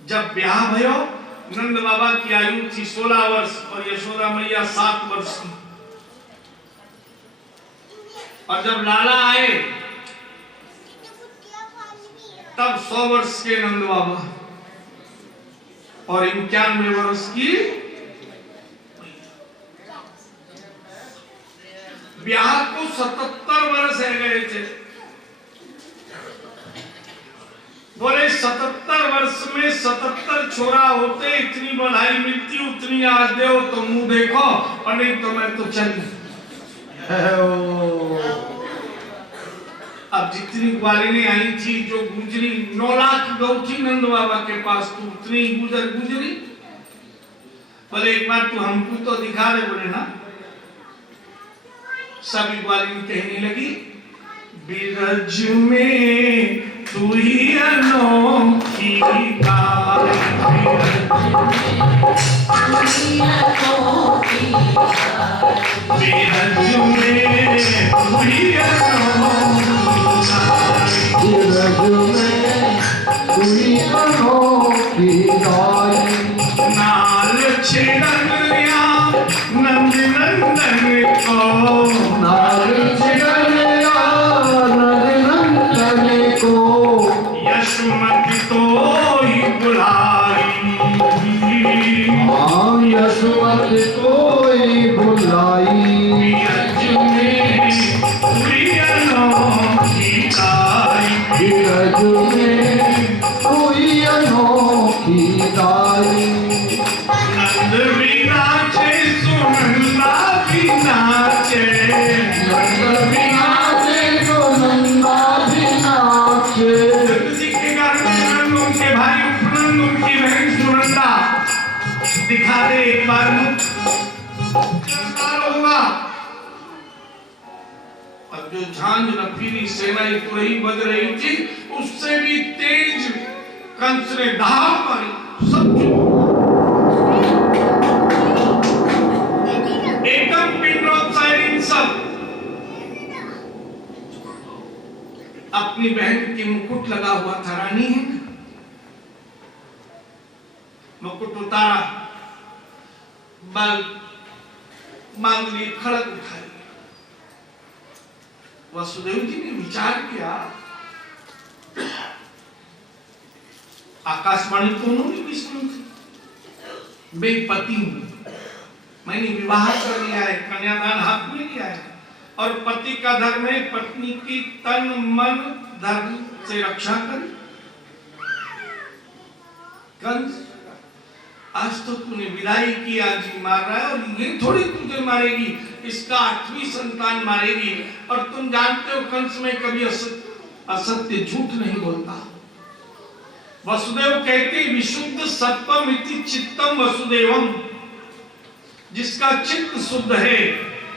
जब ब्याह भयो, नंद बाबा की आयु थी 16 वर्ष और यशोदा मैया 7 वर्ष की। और जब लाला आए तब 100 वर्ष के नंद बाबा और 91 वर्ष की। ब्याह को 77 वर्ष रह गए थे। बोले 77 वर्ष में 77 छोरा होते, इतनी बधाई मिलती, उतनी आज दो तो मुंह देखो, और नहीं तो मैं तो चली। अब जितनी ग्वालिनी आई थी, जो गुजरी, 9 लाख गौ थी नंद बाबा के पास, तू उतनी गुजरी। बोले एक बार तू हमको तो दिखा दे। बोले ना। सभी ग्वालिनी कहने लगी, बिरज में तू ही अनोखी गाय, बिरज में तू ही अनोखी गाय, नाल छिड़लिया नंद नंदन को, नाल छिड़लिया नंद नंदन को, यशोमति तो ही बुलाई, हाँ यशोमति कोई बुलाई, बिरज में तुई अनोखी गाय, बिरज में कोई अनोखी गाय, नंद भी नाचे सुनंदा भी नाचे, नंद भी नाचे तो नंदा भी नाचे, नंद जी के घर में नंद उनके भाई उपनंद उनकी बहन सुनंदा, दिखा दे एक बार मुख होगा। अब जो झांझ नफीली सेना तुरही बज रही थी, उससे भी तेज कंस ने दहाड़ मारी, सब एकदम पिन ड्रॉप साइलेंस। सब अपनी बहन की मुकुट लगा हुआ था, रानी है, मुकुट उतारा, बाल मांगली खड़क उठाई। वसुदेव जी ने विचार किया, आकाशवाणी तो उन्होंने भी सुनी थी, मैं पति हूं, मैंने विवाह कर लिया है, कन्यादान हाथ में लिया है, और पति का धर्म है पत्नी की तन मन धर्म से रक्षा करें। कंस, आज तो तूने विदाई की, आज ही मार रहा है, और ये थोड़ी तुझे मारेगी, इसका 8वीं संतान मारेगी। और तुम जानते हो कंस में कभी असत्य झूठ नहीं बोलता। वसुदेव कहते विशुद्ध सत्वम इति चित्तम वसुदेवम, जिसका चित्त शुद्ध है,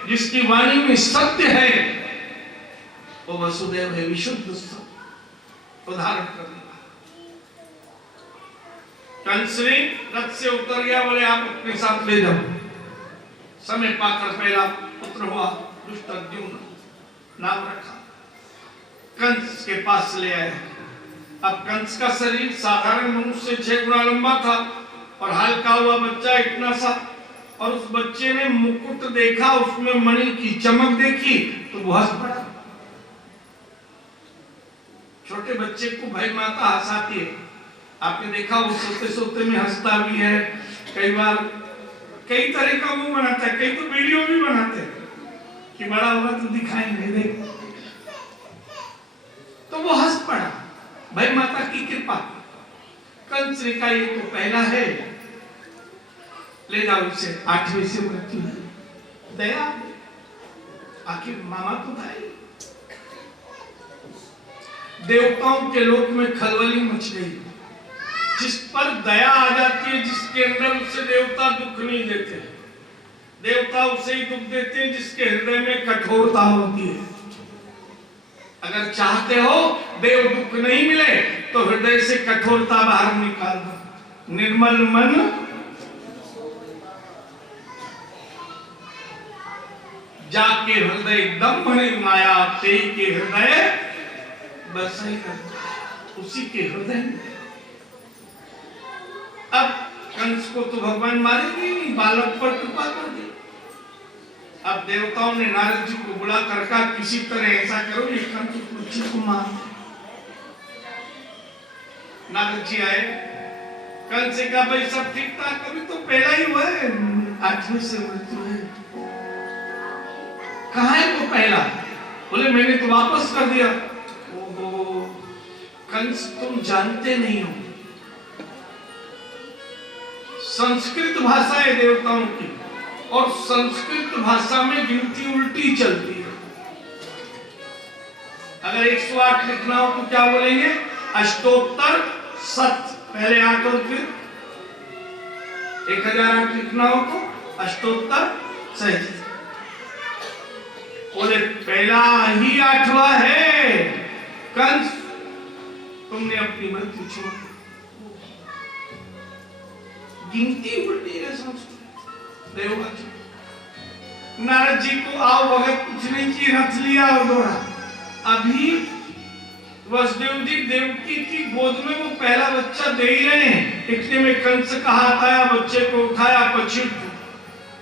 जिसकी वाणी में सत्य है, वो वसुदेव है, विशुद्ध सत्य उदाहरण करने। कंस ने रथ से उतर गया, बोले आप अपने साथ ले जाओ। समय पाकर पहला पुत्र हुआ दुष्टद्युम्न, नाम रखा, कंस के पास ले आए। अब कंस का शरीर साधारण मनुष्य से 6 गुना लंबा था, और हल्का हुआ बच्चा इतना सा, और उस बच्चे ने मुकुट देखा, उसमें मणि की चमक देखी तो वो हंस पड़ा। छोटे बच्चे को भाई माता हंसाती है, आपने देखा वो सोते सोते में हंसता भी है, कई बार कई तरह का मुंह बनाता है, कई तो वीडियो भी बनाते हैं कि बड़ा होगा तो दिखाएंगे, देख। तो वो हंस पड़ा, भाई माता की कृपा। कंस ने कहा ये तो पहला है, ले जाओ इसे, 8वीं से मृत्यु है। दया, आखिर मामा तो था ही। देवताओं के लोक में खलबली मच गई। जिस पर दया आ जाती है, जिसके अंदर, उससे देवता दुख नहीं देते। देवता उसे ही दुख देते हैं जिसके हृदय में कठोरता होती है। अगर चाहते हो देव दुख नहीं मिले तो हृदय से कठोरता बाहर निकाल दो। निर्मल मन जाके हृदय दम भरे माया, ते के हृदय बस ही कर, उसी के हृदय में। अब कंस को तो भगवान मारेंगे नहीं, बालक पर कृपा कर दी। अब देवताओं ने नारद जी को बुला कर कहा किसी तरह ऐसा करो ये कंस को मार। नारद जी आए, कंस से कहा भाई सब ठीक ठाक, कभी तो पहला ही हुआ है, 8वीं से मृत्यु है। कहाँ है वो पहला? बोले मैंने तो वापस कर दिया। ओहो कंस, तुम जानते नहीं हो, संस्कृत भाषा है देवताओं की, और संस्कृत भाषा में गिनती उल्टी चलती है। अगर 108 लिखना हो तो क्या बोलेंगे? अष्टोत्तर सत, पहले 8 और फिर 1008 लिखना हो तो अष्टोत्तर सहस्त्र। बोले पहला ही 8वां है। कंस तुमने अपनी मृत्यु छोड़ दी, गिनती उल्टी है संस्कृत। नारद जी को आओ भगत कुछ नहीं की रथ लिया और दौड़ा। अभी वसुदेव जी देवकी की गोद में वो पहला बच्चा दे ही रहे हैं, इतने में कंस का हाथ आया, बच्चे को उठाया, पछिड़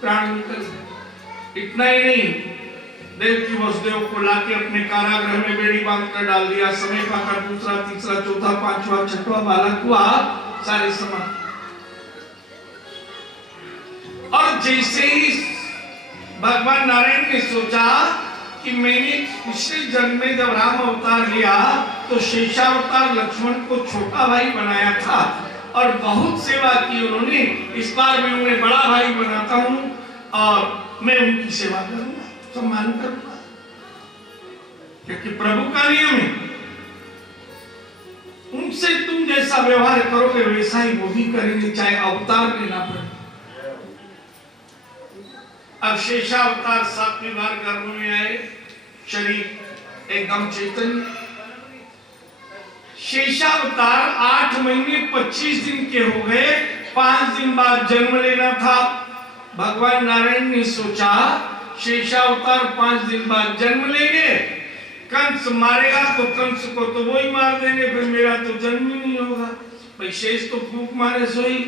प्राण निकल गए। इतना ही नहीं, देवकी वसुदेव को लाके अपने कारागृह में बेड़ी बांध कर डाल दिया। समय पाकर दूसरा, तीसरा, चौथा, पांचवा, छठवां बालक हुआ, सारे समान। और जैसे ही भगवान नारायण ने सोचा कि मैंने पिछले जन्म में जब राम अवतार लिया तो शेषावतार लक्ष्मण को छोटा भाई बनाया था और बहुत सेवा की उन्होंने, इस बार मैं उन्हें बड़ा भाई बनाता हूं और मैं उनकी सेवा करूंगा, सम्मान करूंगा, क्योंकि प्रभु का नियम है, उनसे तुम जैसा व्यवहार करोगे वैसा ही वो भी करेंगे, चाहे अवतार लेना पड़े। अब शेषावतार 7वीं बार गर्भ में आए, शरीर एकदम चैतन्य। शेषावतार 8 महीने 25 दिन के हो गए, 5 दिन बाद जन्म लेना था। भगवान नारायण ने सोचा शेषावतार 5 दिन बाद जन्म लेंगे, कंस मारेगा तो कंस को तो वो ही मार देंगे, फिर मेरा तो जन्म ही नहीं होगा। भाई शेष तो फूंक मारे सोई,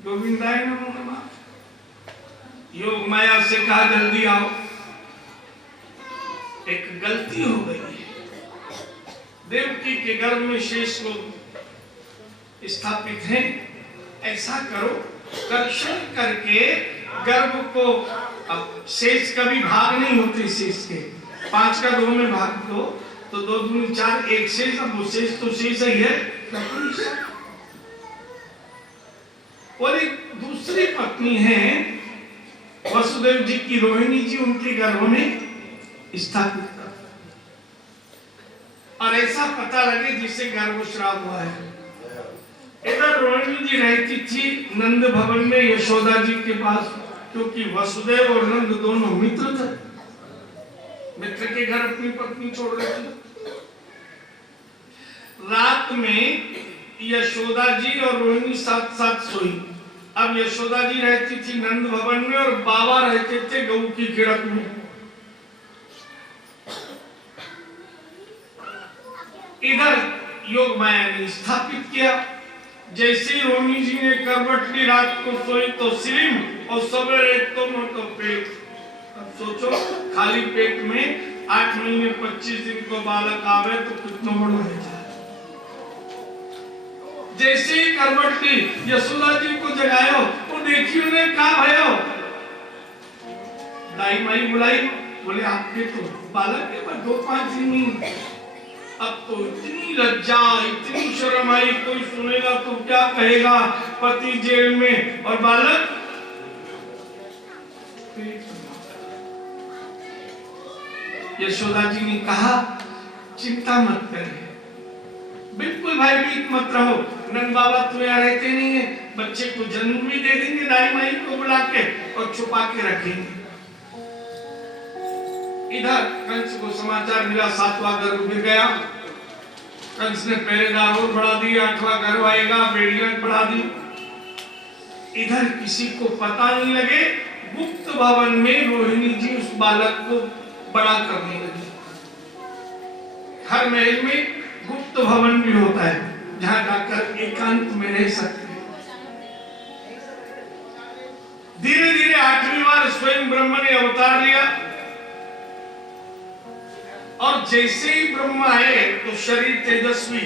गोविंदाय नमो नमः। योग माया से कहा जल्दी आओ, एक गलती हो गई है, देवकी के गर्भ में शेष लोग स्थापित हैं, ऐसा करो कर्षण करके गर्भ को, अब शेष कभी भाग नहीं होते, शेष के 5 का 2 में भाग दो तो 2 दूनी 4, 1 शेष, अब वो शेष तो शेष ही है। और एक दूसरी पत्नी है वसुदेव जी की, रोहिणी जी, उनके गर्भ में स्थापित कर, और ऐसा पता लगे जिससे गर्भस्राव हुआ है। इधर रोहिणी जी रहती थी नंद भवन में यशोदा जी के पास, क्योंकि वसुदेव और नंद दोनों मित्र थे, मित्र के घर अपनी पत्नी छोड़ रहे थे। रात में यशोदा जी और रोहिणी साथ साथ सोई। अब यशोदा जी रहती थी नंद भवन में और बाबा रहते थे गऊ की खिड़क में। इधर योग माया ने स्थापित किया। जैसे ही रोहिणी जी ने करवट ली, रात को सोई तो सिलिम और सवेरे तो मोटो पेट। अब सोचो खाली पेट में 8 महीने 25 दिन को बालक आवे तो कितना बड़ा है। जैसे ही करवट ली, यशोदा जी को जगायो, वो देखी, उन्हें कहा भयो, दाई माई बुलाई, बोले आपके तो बालक है, पर 2-5 दिन में। अब तो इतनी लज्जा, इतनी शर्म आई, कोई सुनेगा तो क्या कहेगा, पति जेल में और बालक। यशोदा जी ने कहा चिंता मत करें, बिल्कुल भयभीत मत रहो, नंद बाबा तो यहाँ रहते नहीं है, बच्चे को जन्म भी दे देंगे दाई माई को बुला के और छुपा के रखेंगे। इधर कंस को समाचार मिला 7वां गर्भ गिर गया। कंस ने पहरेदार और बढ़ा दी, 8वां गर्भ आएगा, बेड़ियां बढ़ा दी। इधर किसी को पता नहीं लगे, गुप्त भवन में रोहिणी जी उस बालक को बड़ा करने लगी। हर महल में गुप्त भवन भी होता है जहां जाकर एकांत में रह सकते हैं। धीरे धीरे 8वीं बार स्वयं ब्रह्मा ने अवतार लिया और जैसे ही ब्रह्मा आए तो शरीर तेजस्वी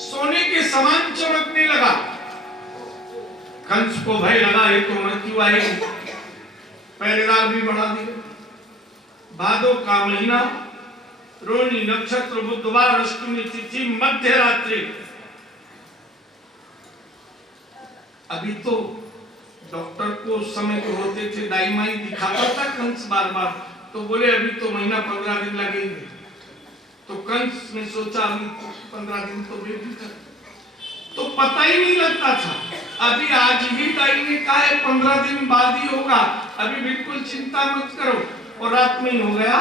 सोने के समान चमकने लगा। कंस को भय लगा, ये तो मृत्यु आएगी, पहरेदार भी बढ़ा दिए। भादो का महीना, रोहिणी नक्षत्र, बुधवार, अष्टमी तिथि, मध्य रात्रि। अभी तो डॉक्टर को उस समय तो होते थे, दाई माई दिखाता था कंस बार बार, तो बोले अभी तो महीना 15 दिन लगेंगे। तो कंस ने सोचा अभी 15 दिन तो वेट कर, तो पता ही नहीं लगता था। अभी आज ही दाई ने कहा है 15 दिन बाद ही होगा, अभी बिल्कुल चिंता मत करो। और रात में ही हो गया।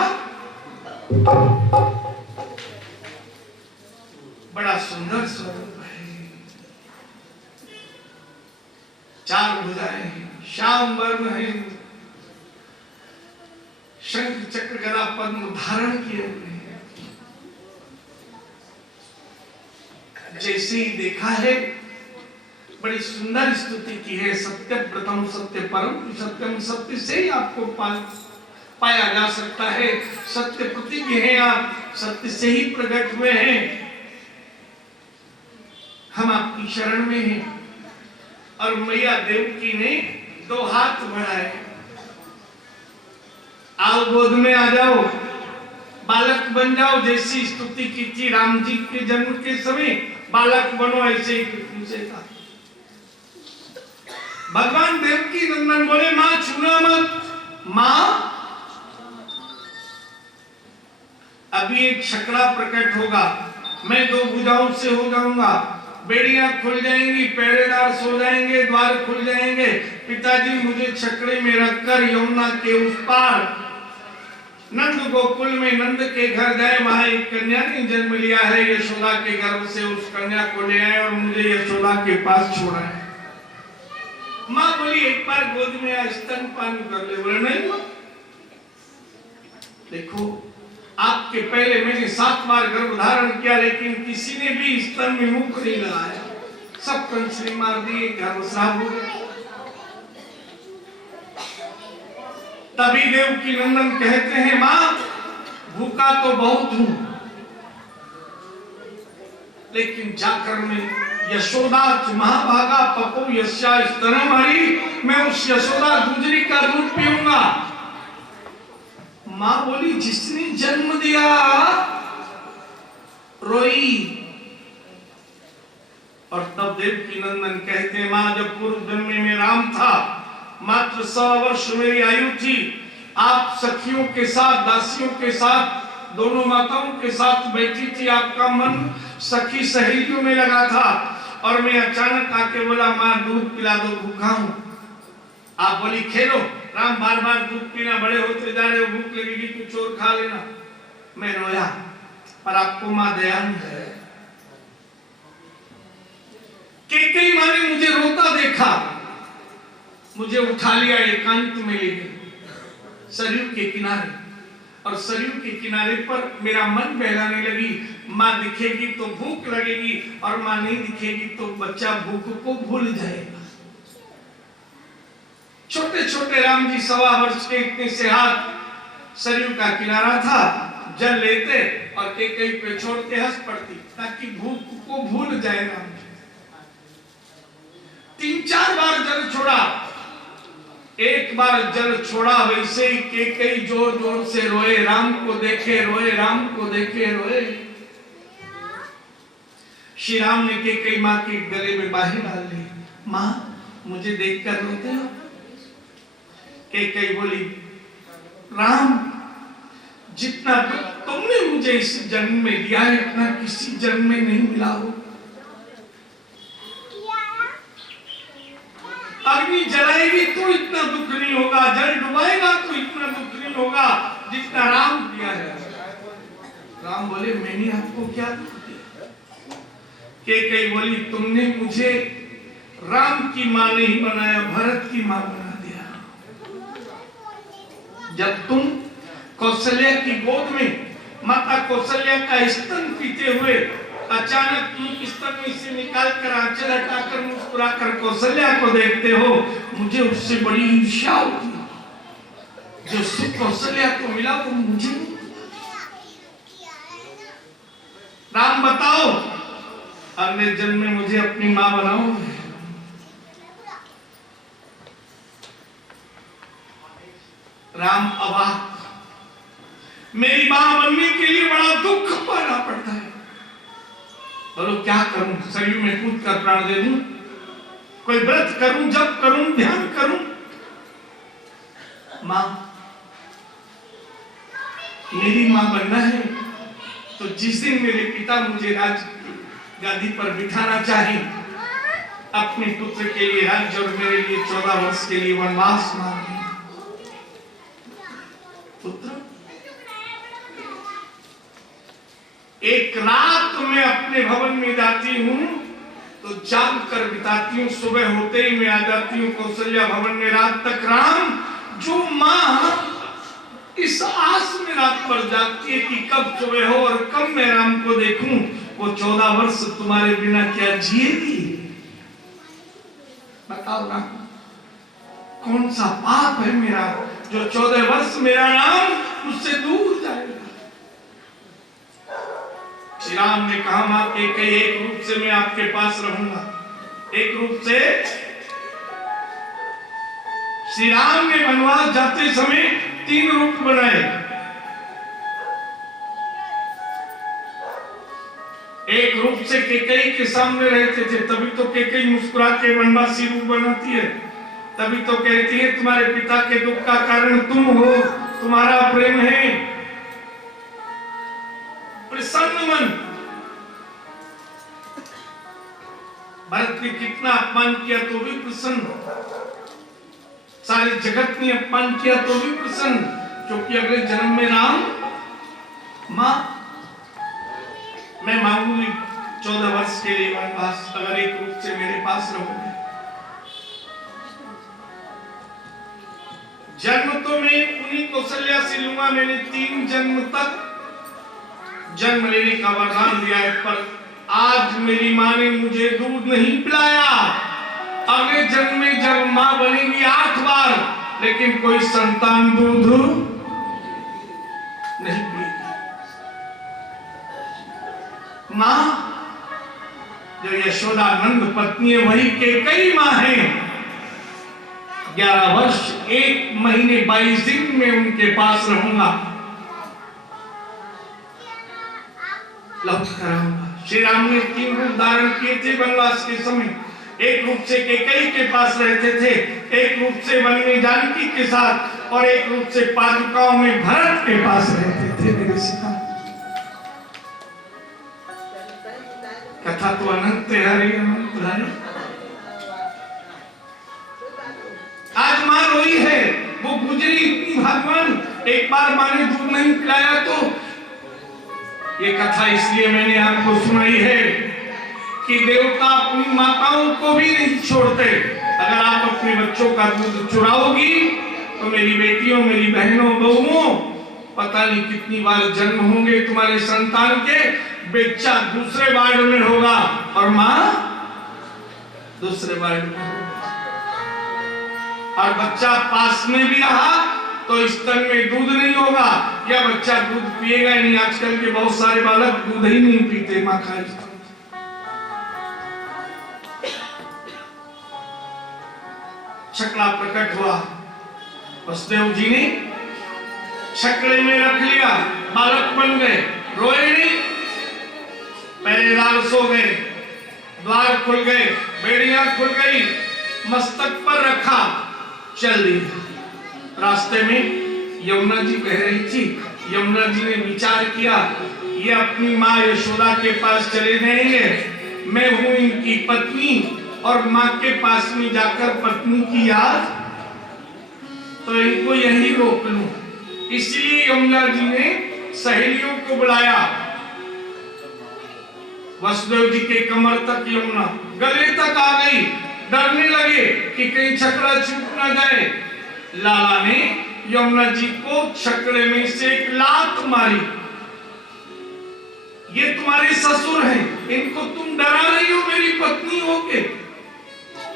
बड़ा सुंदर स्वरूप है, 4 भुजाएं हैं, श्याम वर्ण है, शंख चक्र गदा पद्म धारण किए हुए हैं। जैसे ही देखा है बड़ी सुंदर स्तुति की है। सत्यव्रतम सत्य परम सत्यम, सत्य से ही आपको पाया जा सकता है। सत्य प्रतिज्ञ हैं आप, सत्य से ही प्रकट हुए हैं। हम आपकी शरण में हैं। और मैया देवकी ने 2 हाथ बढ़ाए, आओ गोद में आ जाओ, बालक बन जाओ। जैसी स्तुति की थी राम जी के जन्म के समय, बालक बनो, ऐसे ही पृथ्वी से था। भगवान देवकी नंदन बोले मां छूना मत, मां अभी एक शकड़ा प्रकट होगा, मैं 2 भुजाओं से हो जाऊंगा, बेड़ियां खुल जाएंगी, पहरेदार सो जाएंगे, द्वार खुल जाएंगे। पिताजी मुझे छकड़े में रखकर यमुना के उस पार नंद गोकुल में नंद के घर गए, वहां एक कन्या ने जन्म लिया है, यशोदा के गर्भ से उस कन्या को ले आए और मुझे यशोदा के पास छोड़ा है। मां बोली एक बार गोद में आ स्तनपान कर ले। बोले नहीं मां, देखो आपके पहले मैंने 7 बार गर्भ धारण किया, लेकिन किसी ने भी स्तन में मुख नहीं लगाया, सब कंसरी मार दिए, गर्भस्राव हो गया। तभी देवकी नंदन कहते हैं मां भूखा तो बहुत हूं, लेकिन जाकर मैं यशोदा महाभागा पपो यस्या स्तनम हरि, मैं उस यशोदा गुजरी का दूध पीऊंगा। मां बोली जिसने जन्म दिया रोई। और तब देवकी नंदन कहते हैं मां जब पूर्व जन्म में राम था, मात्र 100 वर्ष मेरी आयु थी, आप सखियों के साथ दासियों के साथ दोनों माताओं के साथ बैठी थी, आपका मन सखी सहेलियों में लगा था और मैं अचानक आके बोला मां दूध पिला दो, भूखा हूं। आप बोली खेलो, राम बार बार दूध पीना, बड़े होते जा रहे हो, भूख लगेगी कुछ और खा लेना। मैं रोया, पर आपको मां दयालु है। कैकेयी मां ने मुझे रोता देखा, मुझे उठा लिया, एकांत में ले गई सरयू के किनारे, और सरयू के किनारे पर मेरा मन बहलाने लगी। मां दिखेगी तो भूख लगेगी और मां नहीं दिखेगी तो बच्चा भूख को भूल जाएगा। छोटे छोटे राम जी 1.25 वर्ष के, इतने से हाथ सरयू का किनारा था, जल लेते और कैकेयी पे छोड़ के हंस पड़ती ताकि भूख को भूल जाए राम जी। 3-4 बार जल छोड़ा, एक बार जल छोड़ा वैसे ही कैकेयी जोर जोर से रोए, राम को देखे रोए, राम को देखे रोए। श्री राम ने कैकेयी मां के गले में बाहें डाल ली, मां मुझे देखकर रोते हो? कैकेयी बोली राम जितना तुमने मुझे इस जन्म में दिया है इतना किसी जन्म में नहीं मिला हो। अग्नि जलाएगी तो इतना दुख नहीं होगा, जल डुबाएगा तो इतना दुख नहीं होगा जितना राम दिया है। राम बोले मैंने आपको क्या दुख दिया? कैकेयी बोली तुमने मुझे राम की मां नहीं बनाया, भरत की मां बना दिया। जब तुम कौशल्या की गोद में माता कौशल्या का स्तन पीते हुए अचानक एक स्तन में से निकाल कर आंचल हटाकर मुस्कुराकर कौशल्या को देखते हो, मुझे उससे बड़ी ईर्ष्या होती है। जो सुख कौशल्या को मिला वो मुझे नहीं। राम बताओ अगले जन्म में मुझे अपनी मां बनाओगे? राम अवाक, मेरी मां बनने के लिए बड़ा दुख पाना पड़ता है। बोलो क्या करूं? सरयू में कूद कर प्राण दे दूं? कोई व्रत करूं, जप करूं, ध्यान करूं? मां मेरी मां बनना है तो जिस दिन मेरे पिता मुझे राज गादी पर बिठाना चाहे, अपने पुत्र के लिए राज्य और मेरे लिए 14 वर्ष के लिए वनवास मांगे। पुत्र, एक रात मैं अपने भवन में जाती हूं तो जाग कर बिताती हूँ, सुबह होते ही मैं आ जाती हूँ कौशल्या भवन में। रात तक राम, जो माँ इस आस में रात भर जागती है कि कब सुबह हो और कब मैं राम को देखूं, वो 14 वर्ष तुम्हारे बिना क्या जिएगी? बताओ ना, कौन सा पाप है मेरा जो 14 वर्ष मेरा राम मुझसे दूर जाएगा? श्री राम ने कहा, मां के एक रूप से मैं आपके पास रहूंगा। एक रूप से श्री राम ने वनवास जाते समय 3 रूप बनाए। एक रूप से केकई के सामने रहते थे, तभी तो केकई मुस्कुरा के वनवासी रूप बनाती है। तभी तो कहती है तुम्हारे पिता के दुख का कारण तुम हो, तुम्हारा प्रेम है। प्रसन्न मन। भरत ने कितना अपमान किया तो भी प्रसन्न, सारे जगत ने अपमान किया तो भी प्रसन्न, क्योंकि अगले जन्म में राम, मां मैं मांगूंगी 14 वर्ष के लिए वनवास, अगर एक रूप से मेरे पास रहोगे। जन्म तो मैं उन्हीं कौशल्या से लूंगा, मैंने 3 जन्म तक जन्म लेने का वरदान दिया है, पर आज मेरी मां ने मुझे दूध नहीं पिलाया। अगले जन्म में जब मां बनेगी 8 बार, लेकिन कोई संतान दूध नहीं पिएगी। मां जो यशोदानंद पत्नी है वही केकई मां है। 11 वर्ष 1 महीने 22 दिन में उनके पास रहूंगा, लौट कर आऊंगा। श्री राम ने 3 रूप धारण किए थे वनवास के समय। एक रूप से केकई के पास रहते थे, एक रूप से वन में जानकी के साथ, और एक रूप से पादुकाओं में भरत के पास रहते थे। मेरे सिखा कथा तो अनंत है, हरि अनंत है। आज मां रोई है, वो गुजरी इतनी भाग्यवान, एक बार मां ने दूध नहीं पिलाया। तो ये कथा इसलिए मैंने आपको सुनाई है कि देवता अपनी माताओं को भी नहीं छोड़ते। अगर आप अपने बच्चों का दूध चुराओगी तो मेरी बेटियों, मेरी बहनों, बहुओं, पता नहीं कितनी बार जन्म होंगे तुम्हारे संतान के। बच्चा दूसरे वार्ड में होगा और मां दूसरे वार्ड में होगा, और बच्चा पास में भी रहा तो स्तन में दूध नहीं होगा, या बच्चा दूध पिएगा नहीं। आजकल के बहुत सारे बालक दूध ही नहीं पीते, मां खाए। शकला प्रकट हुआ, वसुदेव जी ने शकले में रख लिया, बालक बन गए, रोए नहीं। पहरेदार सो गए, द्वार खुल गए, बेड़ियां खुल गई, मस्तक पर रखा, चल दिया। रास्ते में यमुना जी बह रही थी। यमुना जी ने विचार किया, ये अपनी माँ यशोदा के पास चले जाएंगे, मैं हूं इनकी पत्नी, और माँ के पास में जाकर पत्नी की याद, तो इनको यही रोक लूं। इसलिए यमुना जी ने सहेलियों को बुलाया। वसुदेव जी के कमर तक यमुना, गले तक आ गई। डरने लगे कि कहीं छकड़ा छूट ना जाए। लाला ने यमुना जी को छकड़े में से एक लात मारी। ये तुम्हारे ससुर हैं, इनको तुम डरा रही हो मेरी पत्नी होके।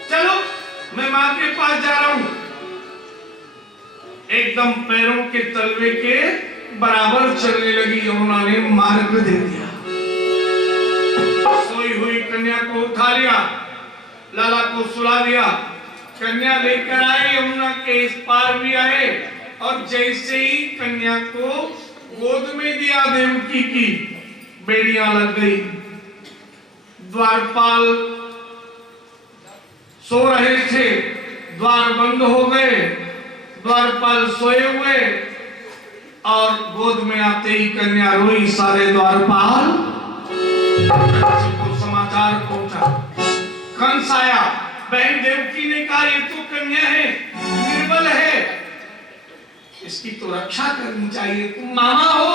चलो मैं मां के पास जा रहा हूं। एकदम पैरों के तलवे के बराबर चलने लगी। यमुना ने मार्ग दे दिया। सोई हुई कन्या को उठा लिया, लाला को सुला दिया। कन्या लेकर आए, यमुना के इस पार भी आए, और जैसे ही कन्या को गोद में दिया देवकी की, बेड़ियां लग गई। द्वारपाल सो रहे थे, द्वार बंद हो गए। द्वारपाल सोए हुए, और गोद में आते ही कन्या रोई। सारे द्वारपाल को समाचार पहुंचा, कंस आया, बहन देवकी ने कहा ये तो कन्या है, निर्बल है, इसकी तो रक्षा करनी चाहिए, तुम मामा हो।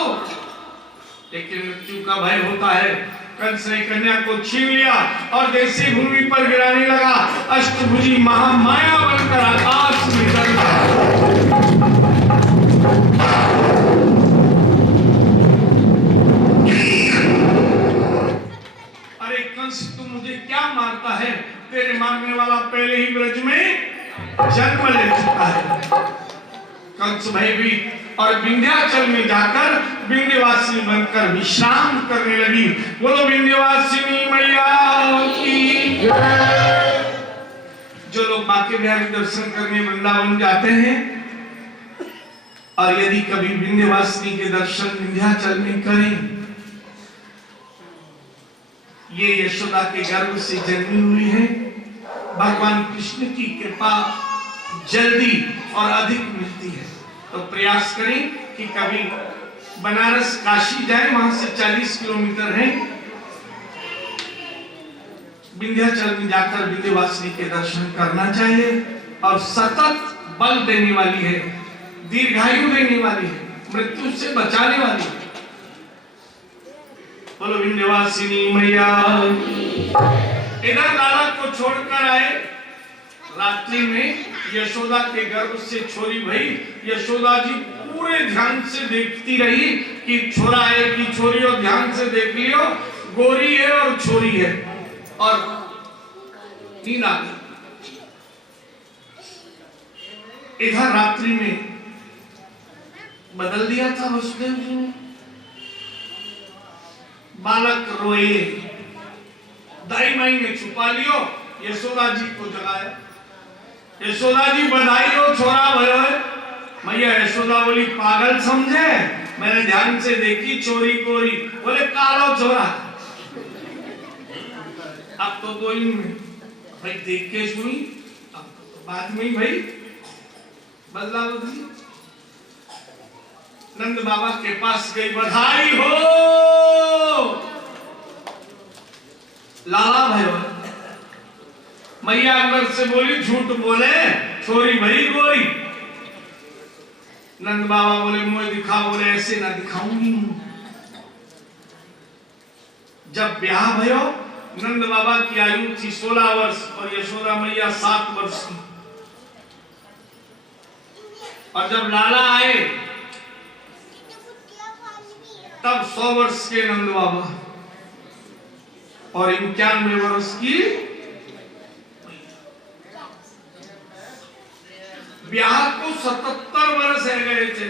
लेकिन मृत्यु का भय होता है। कंस ने कन्या को छीन लिया और जैसे भूमि पर गिराने लगा, अष्टभुजी महामाया बनकर आकाश में चल गया। अरे कंस, तू मुझे क्या मारता है? तेरे मारने वाला पहले ही ब्रज में जन्म ले चुका है। कंस भयभीत और विंध्याचल में जाकर विंध्यवासिनी बनकर विश्राम करने लगी। बोलो विंध्यवासिनी मैया की जय। जो लोग मां के बिहारी दर्शन करने वृंदावन जाते हैं और यदि कभी विंध्यवासिनी के दर्शन विंध्याचल में करें, ये यशोदा के गर्भ से जन्मी हुई है। भगवान कृष्ण की कृपा जल्दी और अधिक मिलती है। तो प्रयास करें कि कभी बनारस काशी जाए, वहां से 40 किलोमीटर है। विंध्याचल में जाकर विंध्यवासिनी के दर्शन करना चाहिए और सतत बल देने वाली है, दीर्घायु देने वाली है, मृत्यु से बचाने वाली है। बोलो विंध्यवासिनी मैया। इधर लाला को छोड़कर आए, रात्रि में यशोदा के गर्भ से छोरी भई। यशोदा जी पूरे ध्यान से देखती रही कि छोरा है कि छोरी, और ध्यान से देख लियो गोरी है और छोरी है, और नींद आ गई। इधर रात्रि में बदल दिया था वसुदेव जी ने। बालक रोए, दाई माई ने छुपा लियो, यशोदा जी को जगाया। यशोदा जी बधाई हो, छोरा भयो है। मैया यशोदा बोली पागल समझे, मैंने ध्यान से देखी छोरी गोरी। बोले कालो छोरा। अब तो बोली भाई देख के सुनी, अब तो बाद में ही भाई बदला बदली। नंद बाबा के पास गई, बधाई हो लाला भयो। मैया अंदर से बोली झूठ बोले, छोरी भई गोरी। नंद बाबा बोले मुझे दिखा। बोले ऐसे ना दिखाऊंगी। जब ब्याह भयो, नंद बाबा की आयु थी 16 वर्ष और यशोदा मैया 7 वर्ष की। और जब लाला आए तब 100 वर्ष के नंद बाबा और 91 वर्ष की। ब्याह को 77 वर्ष है गए थे।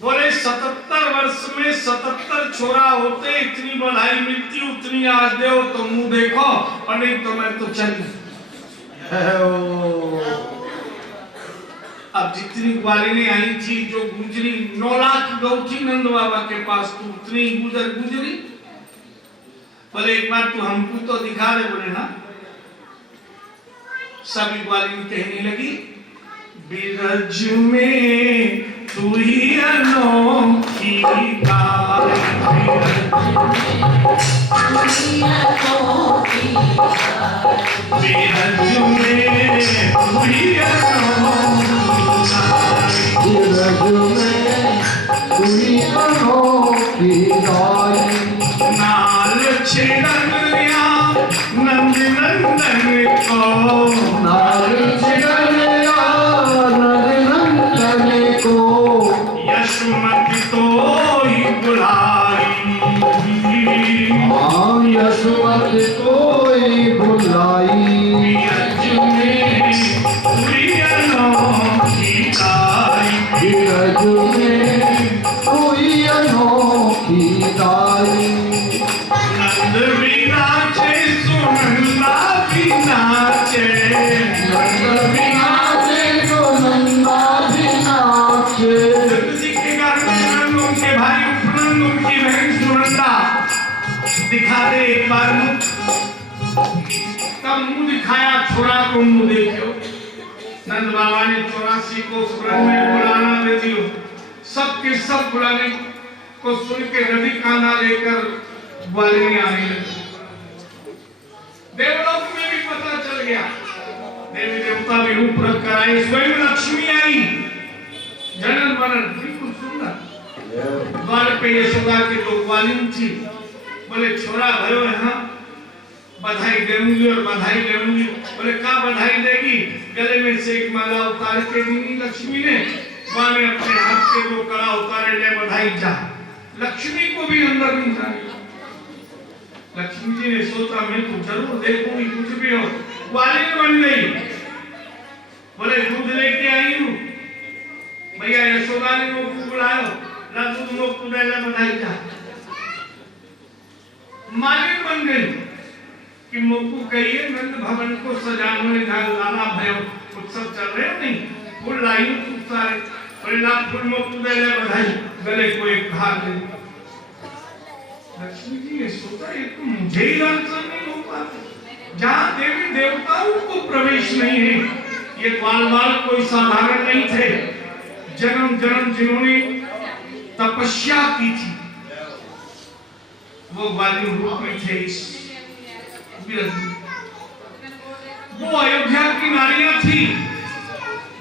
बोले 77 वर्ष में 77 छोरा होते, इतनी बधाई मिलती, उतनी आज दे तो मुंह देखो, और नहीं तो मैं तो चली। अब जितनी ग्वालिनी आई थी, जो गुजरी 9 लाख गौ थी नंद बाबा के पास, तो उतनी गुजरी। बोले एक बार तू हमको तो दिखा दे। बोले ना। सभी ग्वालिनी कहने लगी, बिरज में तू ही अनोखी गाय, बिरज में तू ही अनोखी गाय, नाल छिड़निया नंद नंदन को, नाल छिड़निया नंद नंदन को, यशोमती तो ही बुलाई। हाँ यशोमती को ही बुलाई। बिरज में तुई अनोखी गाय, बिरज में कोई अनोखी गाय। नंद भी नाचे, सुनंदा भी नाचे, नंद भी नाचे, सुनंदा भी नाचे। नंद जी के घर में नंद, उनके भाई उपनंद, उनकी बहन सुनंदा। दिखा दे एक बार मुंह। तब मुंह दिखाया, छोरा को मुंह देखो। नंद बाबा ने 84 को सुरन में बुलाना दे दियो। सबके सब बुलाने को सुन के रवि कांधा लेकर ग्वालिनी आने लगे। गया। देवी देवता भी रूप रख कर आए, स्वयं लक्ष्मी आई, जनन मनन बिल्कुल सुंदर। द्वार पे यशोदा के दो ग्वालिन थी, बोले छोरा भयो यहाँ बधाई देंगी और बधाई लेंगी। बोले क्या बधाई देगी? गले में से एक माला उतार के दी लक्ष्मी ने, माँ ने अपने हाथ के दो कड़ा उतारे, ले बधाई जा। लक्ष्मी को भी अंदर नहीं जाने। लक्ष्मी जी ने सोचा मैं तो जरूर देखूंगी कुछ भी हो। ग्वालिन बन गई, बोले दूध लेके आई हूँ भैया। यशोदा ने वो बुलायो, ला दूध लोग ले बधाई जा। मालिक बन गई कि मोकू कहिए नंद भवन को सजाने लाला भयो उत्सव चल रहे हो नहीं, फूल लाई खूब सारे, परिणाम फूल मोकू ले बधाई, गले को एक हार दे। लक्ष्मी जी ने सोचा ये तो मुझे ही रास्ता नहीं हो पाता, जहाँ देवी देवताओं को प्रवेश नहीं है। ये ग्वाल कोई साधारण नहीं थे, जन्म जन्म जिन्होंने तपस्या की थी वो ग्वालिन रूप में थे। वो अयोध्या की नारियां थी।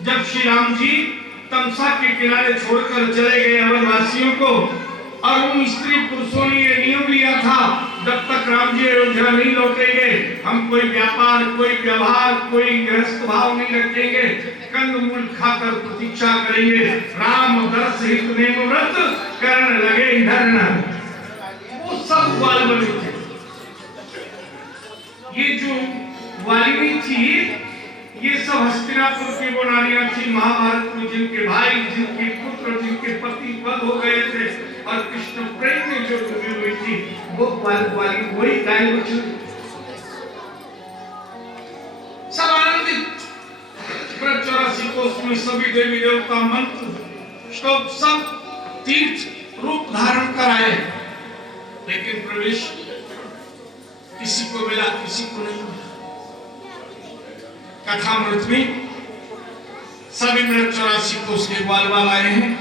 जब श्री राम जी तमसा के किनारे छोड़कर चले गए अवधवासियों को, और उन स्त्री पुरुषों ने ये नियम लिया था जब तक राम जी अयोध्या नहीं लौटेंगे हम कोई व्यापार, कोई व्यवहार, कोई गृहस्थ भाव नहीं रखेंगे, कंदमूल खाकर प्रतीक्षा करेंगे। राम दर्श हित नेम व्रत करण लगे इधर न। वो सब ग्वाल बने थे। ये जो ग्वालिनी थी ये सब हस्तिनापुर की वो नारियां थी, महाभारत में जिनके भाई, जिनके पुत्र, जिनके पति वध हो गए थे और कृष्ण प्रेम में जो डूबी हुई थी वो ग्वालिन वही गाय बछड़ी सब आनंदित। 84 कोष में सभी देवी देवता मंत्र श्लोक सब तीर्थ रूप धारण कराए, लेकिन प्रवेश किसी को मिला किसी को नहीं मिला। कथामृत में सभी 84 कोष के ग्वाल आए हैं।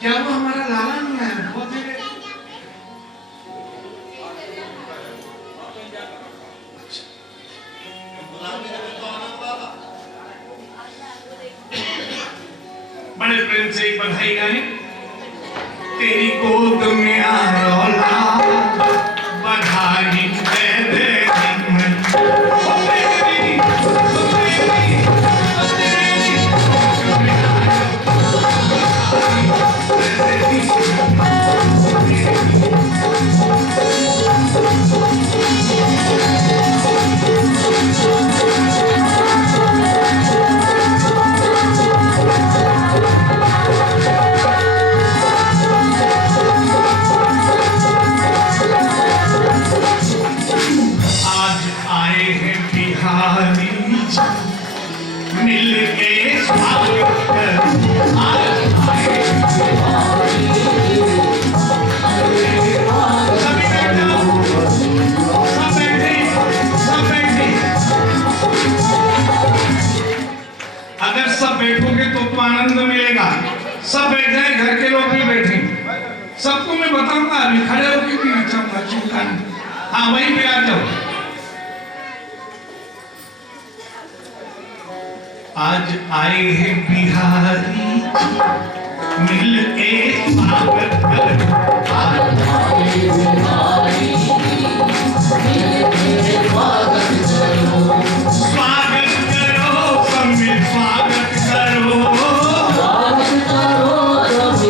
क्या वो हमारा लाला नहीं आया? बहुत देर बड़े प्रेम से बधाई गाए। तेरी गोद में आया बधाई दे दे आनंद मिलेगा। सब बैठ जाए, घर के लोग भी बैठे, सबको मैं बताऊंगा, अभी खड़े होकर भी नचाऊंगा, चिंता नहीं। हाँ वहीं पे आ जाओ। आज आए हैं बिहारी मिल के स्वागत कर, आज आए बिहारी मिल के स्वागत करो, स्वागत करो सम्मिलित स्वागत करो, स्वागत करो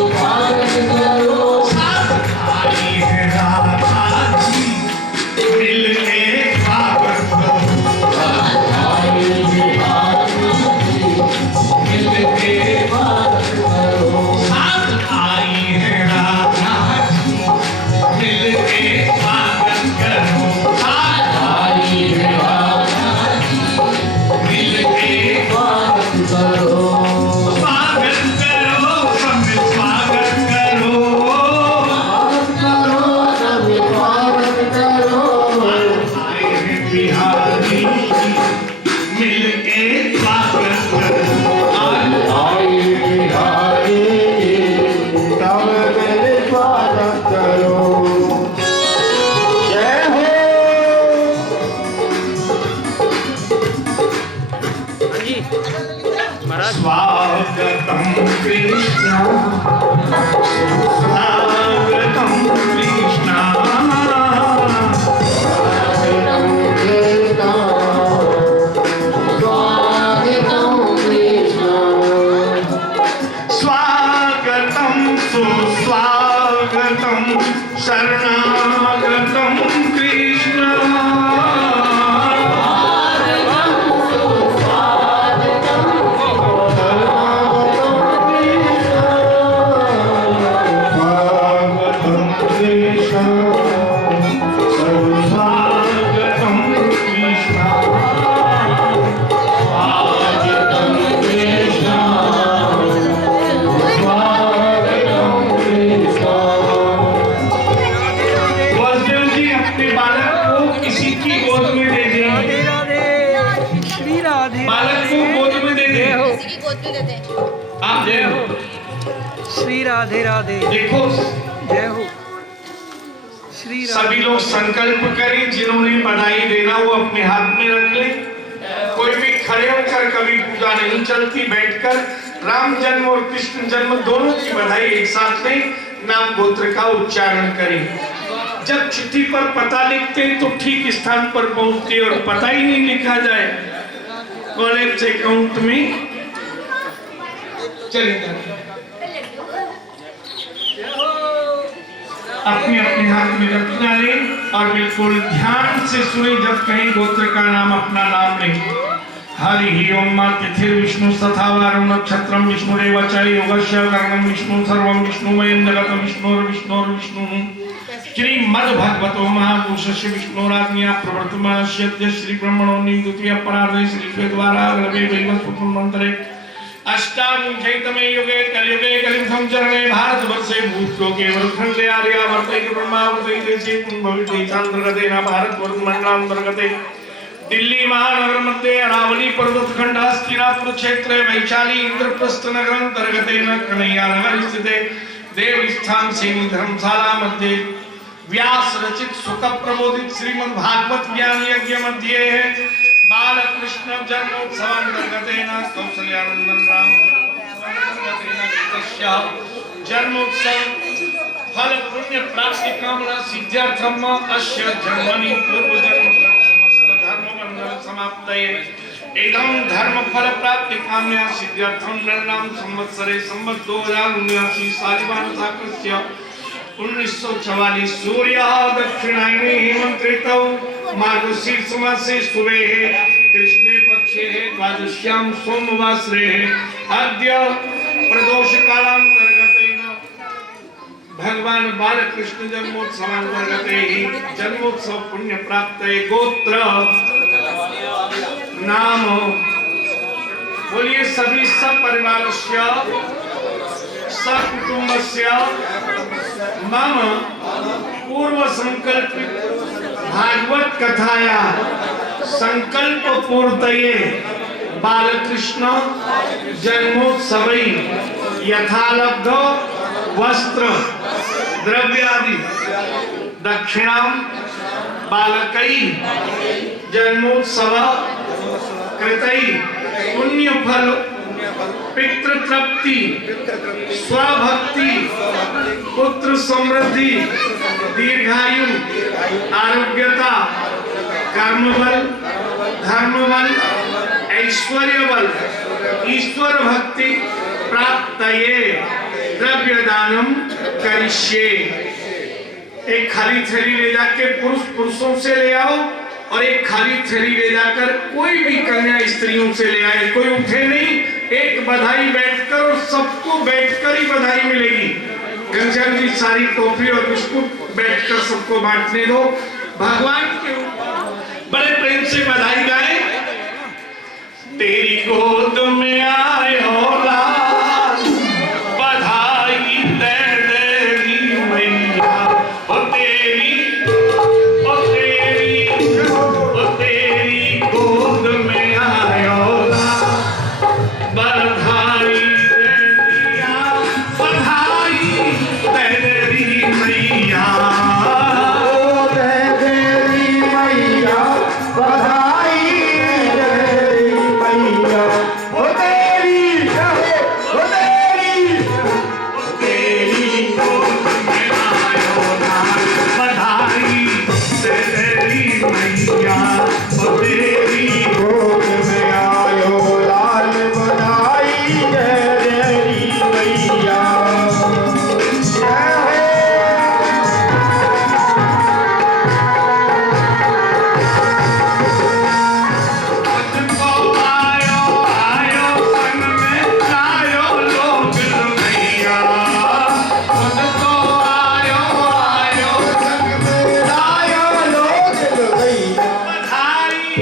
स्वागत करो। साथ आई है राधा जी मिल के स्वागत करो, साथ आई बिहारी मिल के स्वागत करो, साथ आई है राधा जी मिल के स्वागत करो, साथ आई है राधा जी मिल के स्वागत करो, स्वागत करो सम्मिलित स्वागत करो, स्वागत करो सम्मिलित स्वागत करो। आए हैं बिहारी मिल के स्वागत करो, आज आए बिहारी तब मेरे स्वागत करो। जय हो स्वागतम कृष्ण स्वागतम कृष्ण स्वागतम सुस्वागतम शरणागतम कृष्ण आप जय हो श्री राधे राधे। देखो जय हो श्री राधे। सभी लोग संकल्प करें, जिन्होंने बधाई देना वो अपने हाथ में रख ले। कोई भी खड़े होकर कभी पूजा नहीं चलती, बैठकर राम जन्म और कृष्ण जन्म दोनों की बधाई एक साथ में नाम गोत्र का उच्चारण करें। जब चिट्ठी पर पता लिखते हैं तो ठीक स्थान पर पहुंचते और पता ही नहीं लिखा जाए कॉलेज अकाउंट में चलेगा। अपने अपने हाथ में रखना ले और बिल्कुल ध्यान से सुने जब कहीं गोत्र का नाम अपना नाम ले। हरि ओम मा तिथिर विष्णु तथा वारुण नक्षत्रम विष्णुरेव च योगस्य कर्णम विष्णु सर्वं विष्णुमयं जगतं विष्णुर्विष्णु श्रीमद्भगवतो महापुरुषस्य विष्णुराज्ञया प्रवर्तमानस्य श्री ब्रह्मणो द्वितीय परार्धे श्री द्वारा रवे वैवस्वतंत्रे अष्टाविंशतितमे युगे कलियुगे कलियुगं चरणे भारतवर्षे भूतलोके वरुखण्डे आर्यावर्ते ब्रह्मावर्ते देशे भविष्ये चान्द्रगतेन भारतवर्षमण्डलान्तर्गते दिल्ली महानगर मध्ये अरावली पर्वतखंड हस्तिनापुर क्षेत्रे वैशाली इंद्रप्रस्थ नगरान्तर्गतेन कन्हैया नगर स्थिते देवस्थान सेनी धर्मशाला मध्ये व्यास रचित सुख प्रबोधित श्रीमद् भागवत ज्ञान यज्ञ मध्ये बालकृष्ण जन्मोत्सवान्तर्गतेन कौसल्यानंदन राम जन्मोत्सव फल पुण्य प्राप्ति कामना सिद्ध्यर्थम अस्य जन्मनि पूर्व जन्म समस्त धर्म बंधन समाप्तये एवं धर्म फल प्राप्ति कामना सिद्ध्यर्थम नृणाम संवत्सरे संवत् 2079 शालिवान साकृत्य 1944 सूर्य दक्षिणायने हेमंतऋतौ मार्गशीर्ष मासे सुबह कृष्णे पक्षे द्वादश्यां सोमवासरे अद्य प्रदोष कालांतर्गतेन भगवान बालकृष्ण जन्मोत्सवांतर्गते ही जन्मोत्सव पुण्य प्राप्तये गोत्र नाम बोलिए सभी सपरिवारस्य सकुटुंबस्य मम पूर्व संकल्पित भागवत कथाया संकल्प पूर्तये बालकृष्ण जन्मोत्सवै यथालब्ध वस्त्र द्रव्यादि दक्षिणां बालकै जन्मोत्सव कृतै पुण्यफल पितृतृप्ति स्वभक्ति पुत्र समृद्धि दीर्घायु आरोग्यता कर्मबल धर्मबल ऐश्वर्यबल ईश्वर भक्ति प्राप्तये द्रव्य दानम करिष्ये। एक खाली थैली ले जाके पुरुषों से ले आओ और एक खाली थैली ले जाकर कोई भी कन्या स्त्रियों से ले आए, कोई उठे नहीं, एक बधाई बैठकर और सबको बैठकर ही बधाई मिलेगी। घनश्याम जी सारी टॉफी और बिस्कुट बैठकर सबको बांटने दो। भगवान के बड़े प्रेम से बधाई गाए। तेरी गोद में आए हो लाल बधाई दे देगी मैया ओ तेरी गोद में आए हो लाल बधाई दे दिया बधाई दे देगी मैया बधाई दे मैया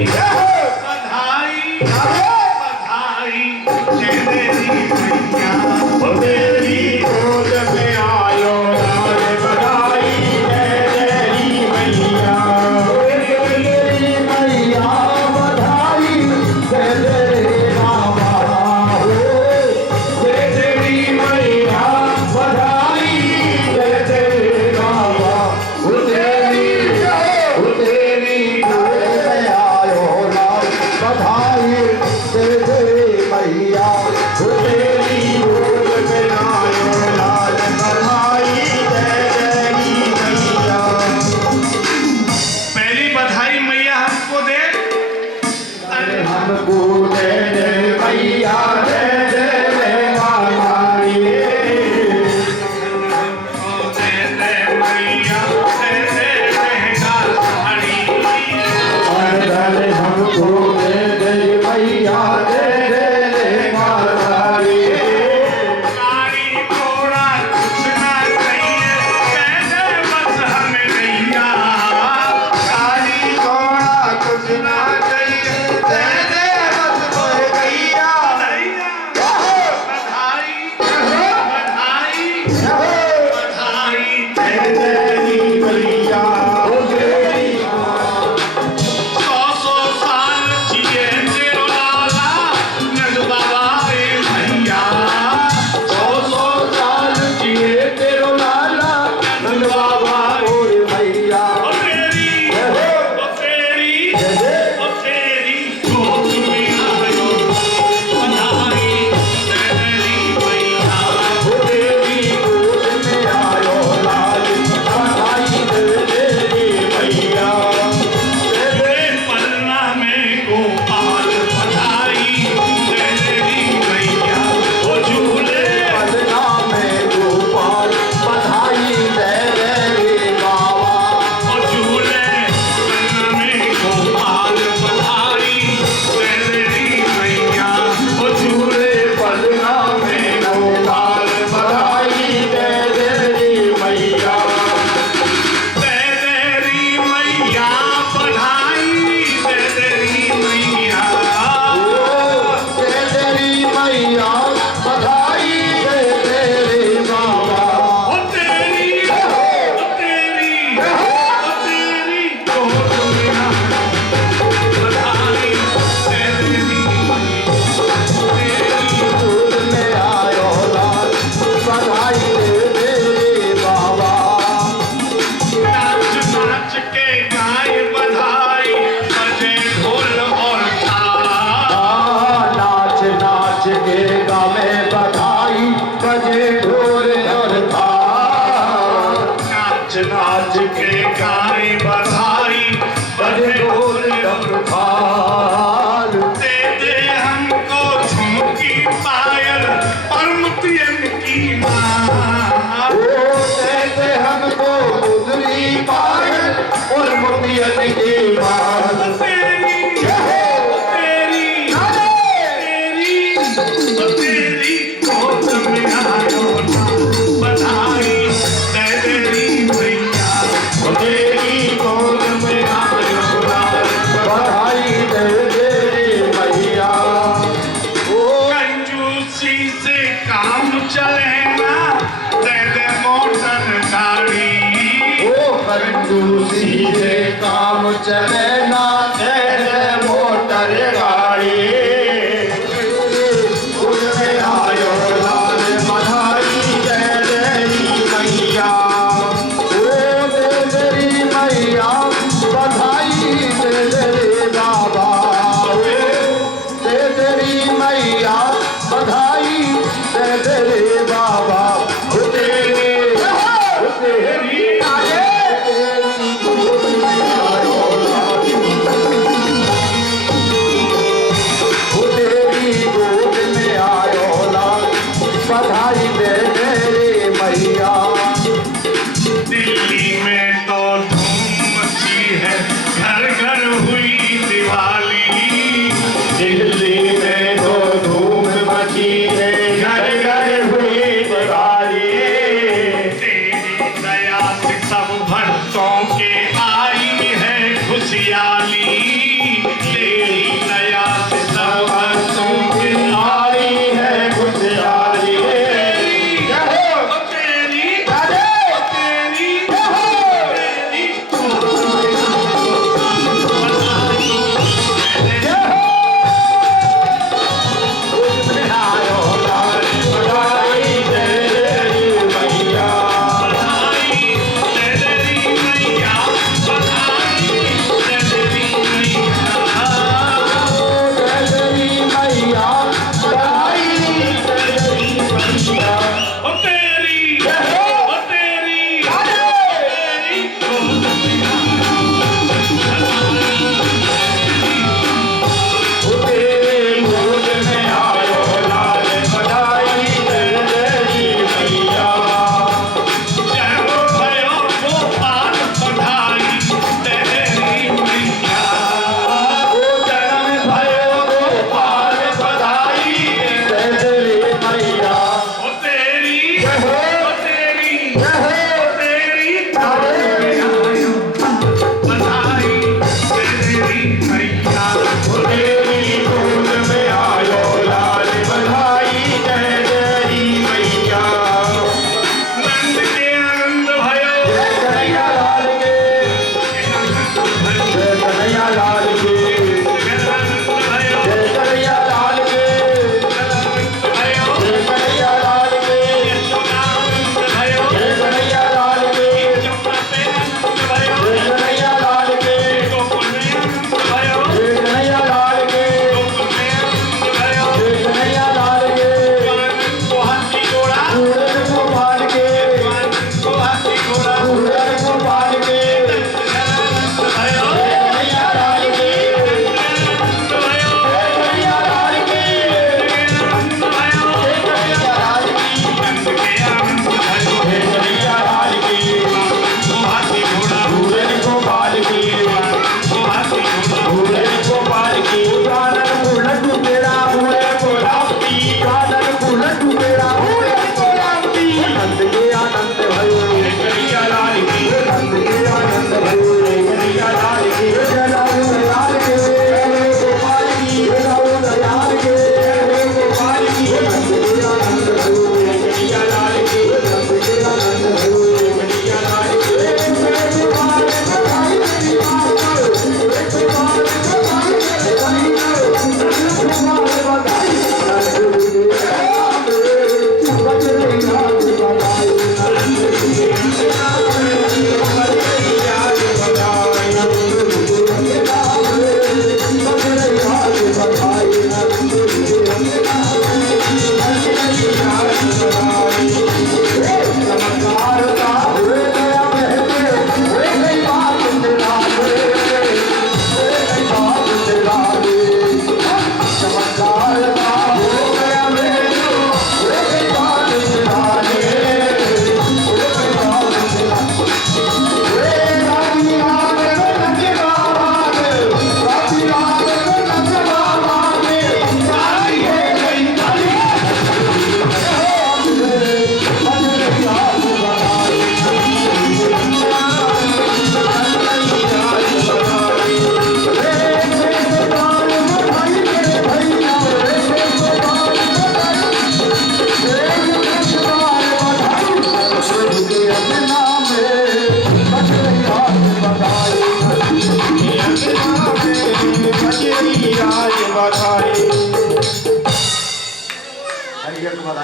बधाई बधाई जय तेरी मैया ओ तेरी गोद में आयो लाल बधाई जय तेरी मैया तेरी मैया बधाई जय तेरे बाबा हो जय तेरी मैया बधाई जय तेरे बाबा ओ तेरी गोद में आयो लाल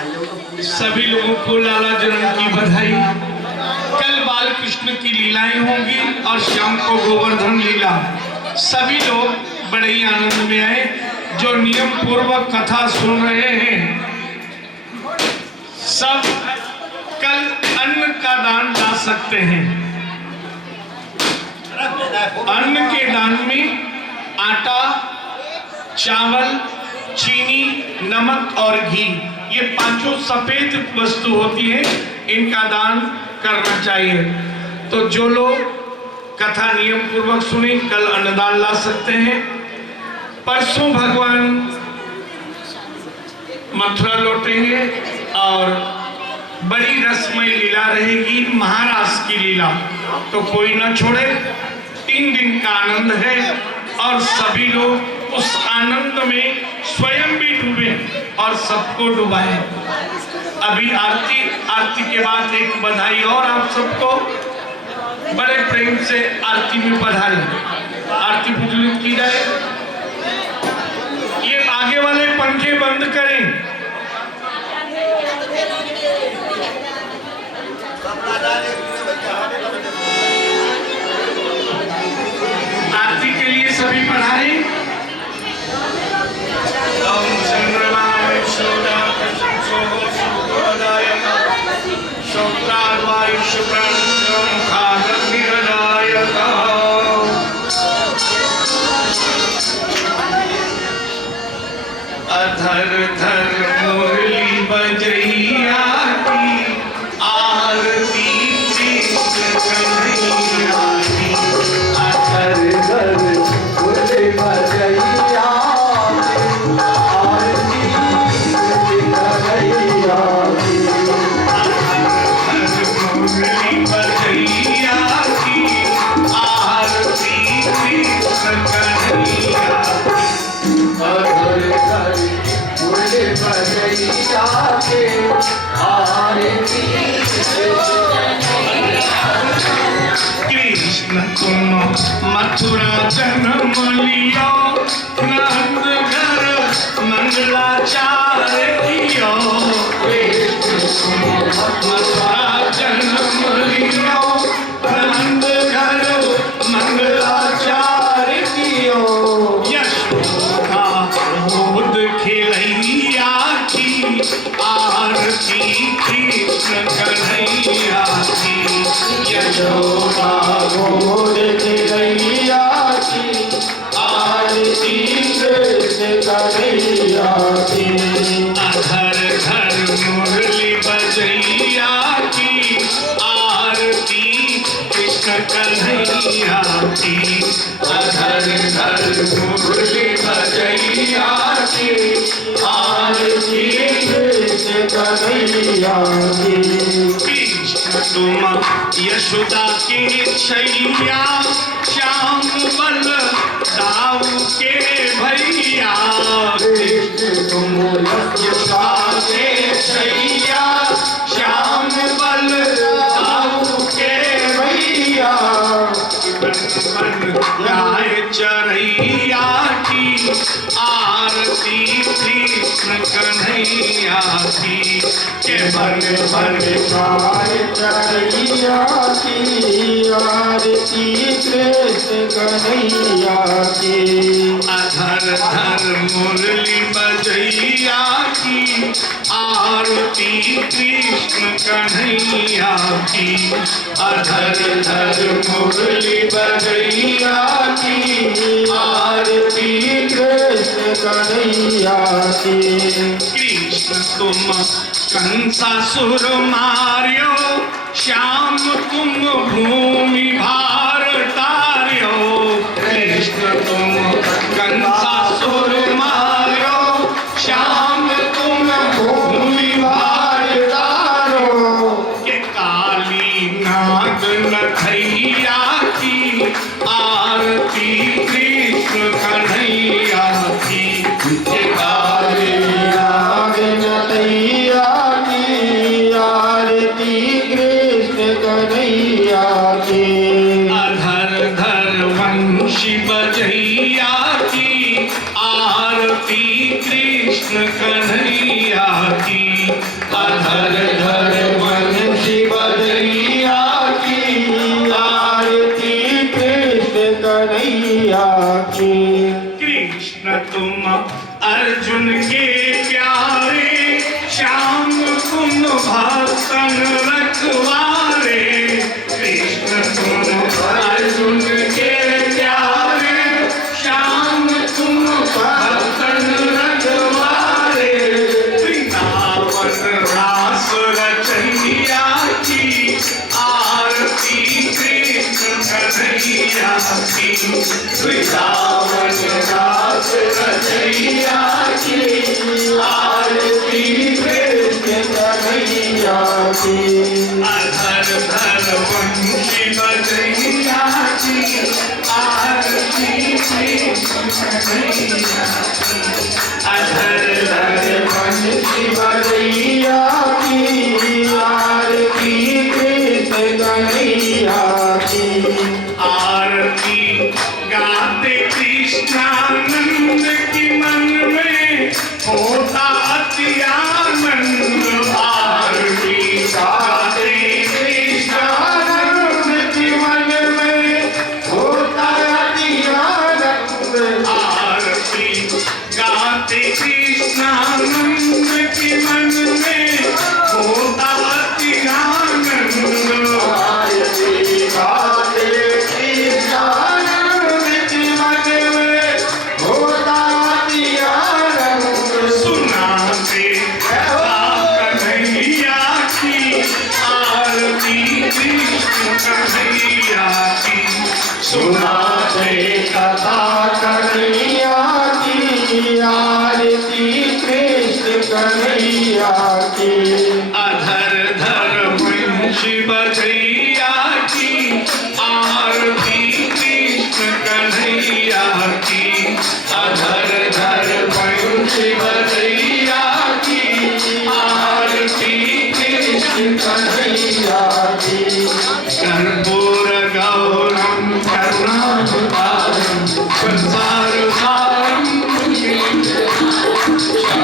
सभी लोगों को लाला जन्म की बधाई। कल बाल कृष्ण की लीलाएं होंगी और शाम को गोवर्धन लीला। सभी लोग बड़े ही आनंद में आए। जो नियम पूर्वक कथा सुन रहे हैं सब कल अन्न का दान ला सकते हैं। अन्न के दान में आटा, चावल, चीनी, नमक और घी, ये पांचों सफेद वस्तु होती है, इनका दान करना चाहिए। तो जो लोग कथा नियम पूर्वक सुने कल अन्नदान ला सकते हैं। परसों भगवान मथुरा लौटेंगे और बड़ी रसमय लीला रहेगी, महारास की लीला। तो कोई ना छोड़े, 3 दिन का आनंद है और सभी लोग उस आनंद में स्वयं भी डूबे और सबको डुबाए। अभी आरती के बाद एक बधाई और आप सबको बड़े प्रेम से आरती में पधारें। आरती प्रज्वलित की जाए। ये आगे वाले पंखे बंद करें। आरती के लिए सभी पधारें। ओम चंद्रमाय शोदा प्रशंसो सुखदाय शौत्राद्वाय शुभ्रं खादग्निरदाय अधर धर मुरली बजैया की आरती कृष्ण कन्हैया की। अधर धर मुरली बजैया कृष्ण तुम मथुरा जन्म लियो, नंद घर मंगलाचार कियो। मथुरा जन्म लियो, नंद घर मंगलाचार कियो। यशोदा गोद खिलैया की आरती कृष्ण कन्हैया की। यशोदा गोद खिलैया की आरती कृष्ण कन्हैया की। अधर धर मुरली बजैया की आरती कृष्ण कन्हैया की। अधर धर मुरली बजैया की आरती कृष्ण कन्हैया की। कृष्ण तुम यशोदा के छैया, श्याम बल दाऊ के भैया। कृष्ण तुम यशोदा के छैया, श्याम बल दाऊ के भैया। गाय चरैया की आरती कृष्ण कन्हैया की। के बन बन गाय चरैया की आरती कृष्ण कन्हैया की। अधर धर मुरली बजैया की आरती कृष्ण कन्हैया की। अधर धर मुरली बजैया की आरती कृष्ण कन्हैया की। कृष्ण तुम कंसासुर मार्यो, श्याम तुम भूमि भार तार्यो। कृष्ण तुम कंसासुर मार्यो, श्याम तुम भूमि भार तारो। के काली नाग नथैया की आरती कृष्ण कन्हैया की। के काली नाग नथैया की आरती कृष्ण कन्हैया की। अधर धर वंशी बजैया की आरती कृष्ण कन्हैया की। धर धर बंसी बजैया की आरती कृष्ण कन्हैया की। कृष्ण तुम अर्जुन के प्यारे श्याम तुम भक्तन रखवारे। कृष्ण तुम अर्जुन के प्यारे श्याम तुम भक्तन रखवारे। वृंदावन रास रचैया की आरती कृष्ण कन्हैया की। वृंदावन रास रचैया की आरती कृष्ण कन्हैया की। अधर धर बंशी बजैया की आरती कृष्ण कन्हैया की। अधर धर बंसी बजैया की आरती कृष्ण कन्हैया की। आरती गाते कृष्णानंद की मन में होता अति आनंद। आरती गाते कृष्णानंद की मन में होता अति आनंद। आरती गाते कृष्णानंद की मन में होता अति आनंद। आरती गाते कृष्णानंद की मन में होता अति आनंद। सुनाते कन्हैया की आरती कृष्ण कन्हैया की। सुनाते कथा कन्हैया की आरती कृष्ण कन्हैया की। अधर धर बंशी बजैया की आरती कृष्ण कन्हैया की। अधर धर बंशी बजैया की आरती कृष्ण कन्हैया की। कर्पूर गौरम करुणावतारम संसार सारम।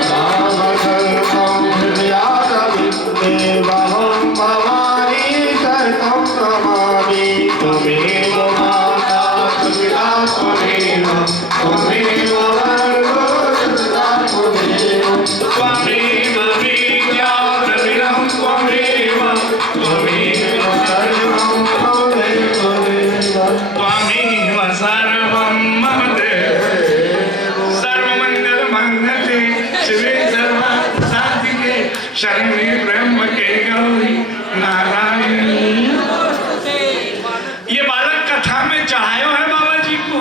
सदावधर्मं हृदयारविन्देवहं भवानी शरणं नमामि। त्वमेव माता पिता त्वमेव त्वमेव वरदो सदा त्वमेव। त्वमेव विद्याद्रविणं त्वमेव त्वमेव सर्वं त्वमेव त्वमेव सर्वं मम देव। सर्वमङ्गलमङ्गले शिवे सर्वसाधिके शरण्ये त्र्यम्बके गौरी नारायणी। ये बालक कथा में चढ़ायो है बाबा जी को।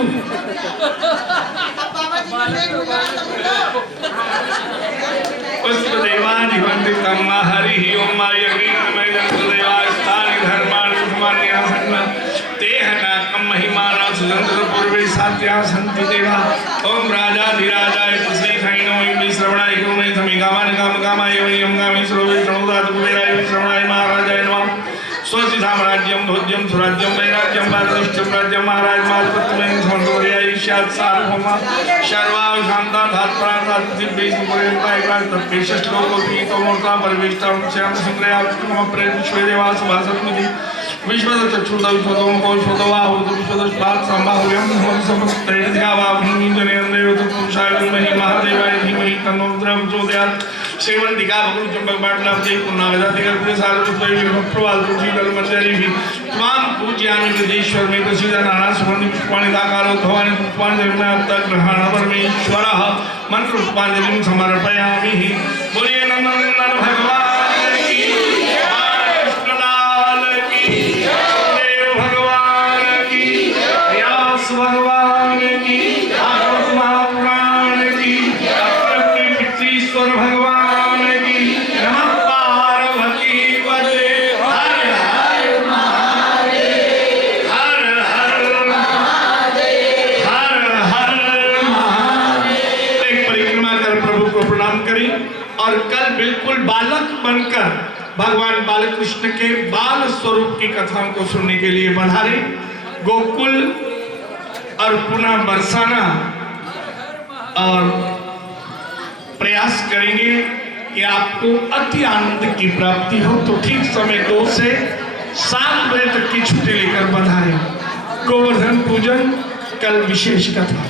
पुष्पदेवानि वन्दितं हरिः ओम यज्ञमयदेवास्तानि धर्माणि धर्मान्यासन्न तेह नाकं महिमाना सुजंत्र पूर्वे सात्या सन्ति देवा। ओम राजाधिराजाय पुष्टिखैनो विश्रवणाय गुरुमे समिगामानि कामकामाय वयं गामि श्रोवे प्रणोदात कुबेराय श्रवणाय महाराजाय नमः। स्वस्ति साम्राज्यं भोज्यं सुराज्यं वैराज्यं वादनिष्ठं राज्यं महाराज मालपत्रमेन समर्पयामि। ईशात् सार्वभौमा सर्वां शान्ता धात्प्राणात् दिव्यैश्वर्यं तत्पेशश्च लोकोपीतमूर्ता परिवेष्टां श्याम संग्रहां विष्णुमः प्रेम विश्वेदेवास भासत्मिति। विश्वदचक्षुर्दं विश्वदोमुखो विश्वदवाहो विश्वदस्पात् संभाव्यं समस्तैर्ध्यावाभिजनेन्द्रियोतपुरुषाय विद्महे महादेवाय धीमहि तन्नो रुद्रः प्रचोदयात्। सेवन्तिका भगवचम्पकपाटलाब्धे पुण्णागजातिकर्पूरे सारस्वती तुलसीदलमञ्जरीभिः त्वां पूजयामि गजेश्वर मे प्रसीद नाना सुगन्धि पुष्पाणि दाकारो भवानि पुष्पाणि जन्मनात्तग्रहण परमेश्वरः मन्त्रपुष्पाञ्जलिं समर्पयामि। बोलिए नंदनंदन भगवान की कृष्णलाल की देव भगवान की व्यास भगवान की भागवत महापुराण की पितृश्वर भगवान की नमः पार्वती पते। हर हर महादेव हर हर महादेव हर हर महादेव। एक परिक्रमा कर प्रभु को प्रणाम करें और कल बिल्कुल बालक बनकर भगवान बालकृष्ण के बाल स्वरूप की कथाओं को सुनने के लिए पधारे। गोकुल और पुनः बरसाना और प्रयास करेंगे कि आपको अति आनंद की प्राप्ति हो। तो ठीक समय 2 से 7 बजे तक की छुट्टी लेकर बधाएं। गोवर्धन पूजन कल विशेष कथा।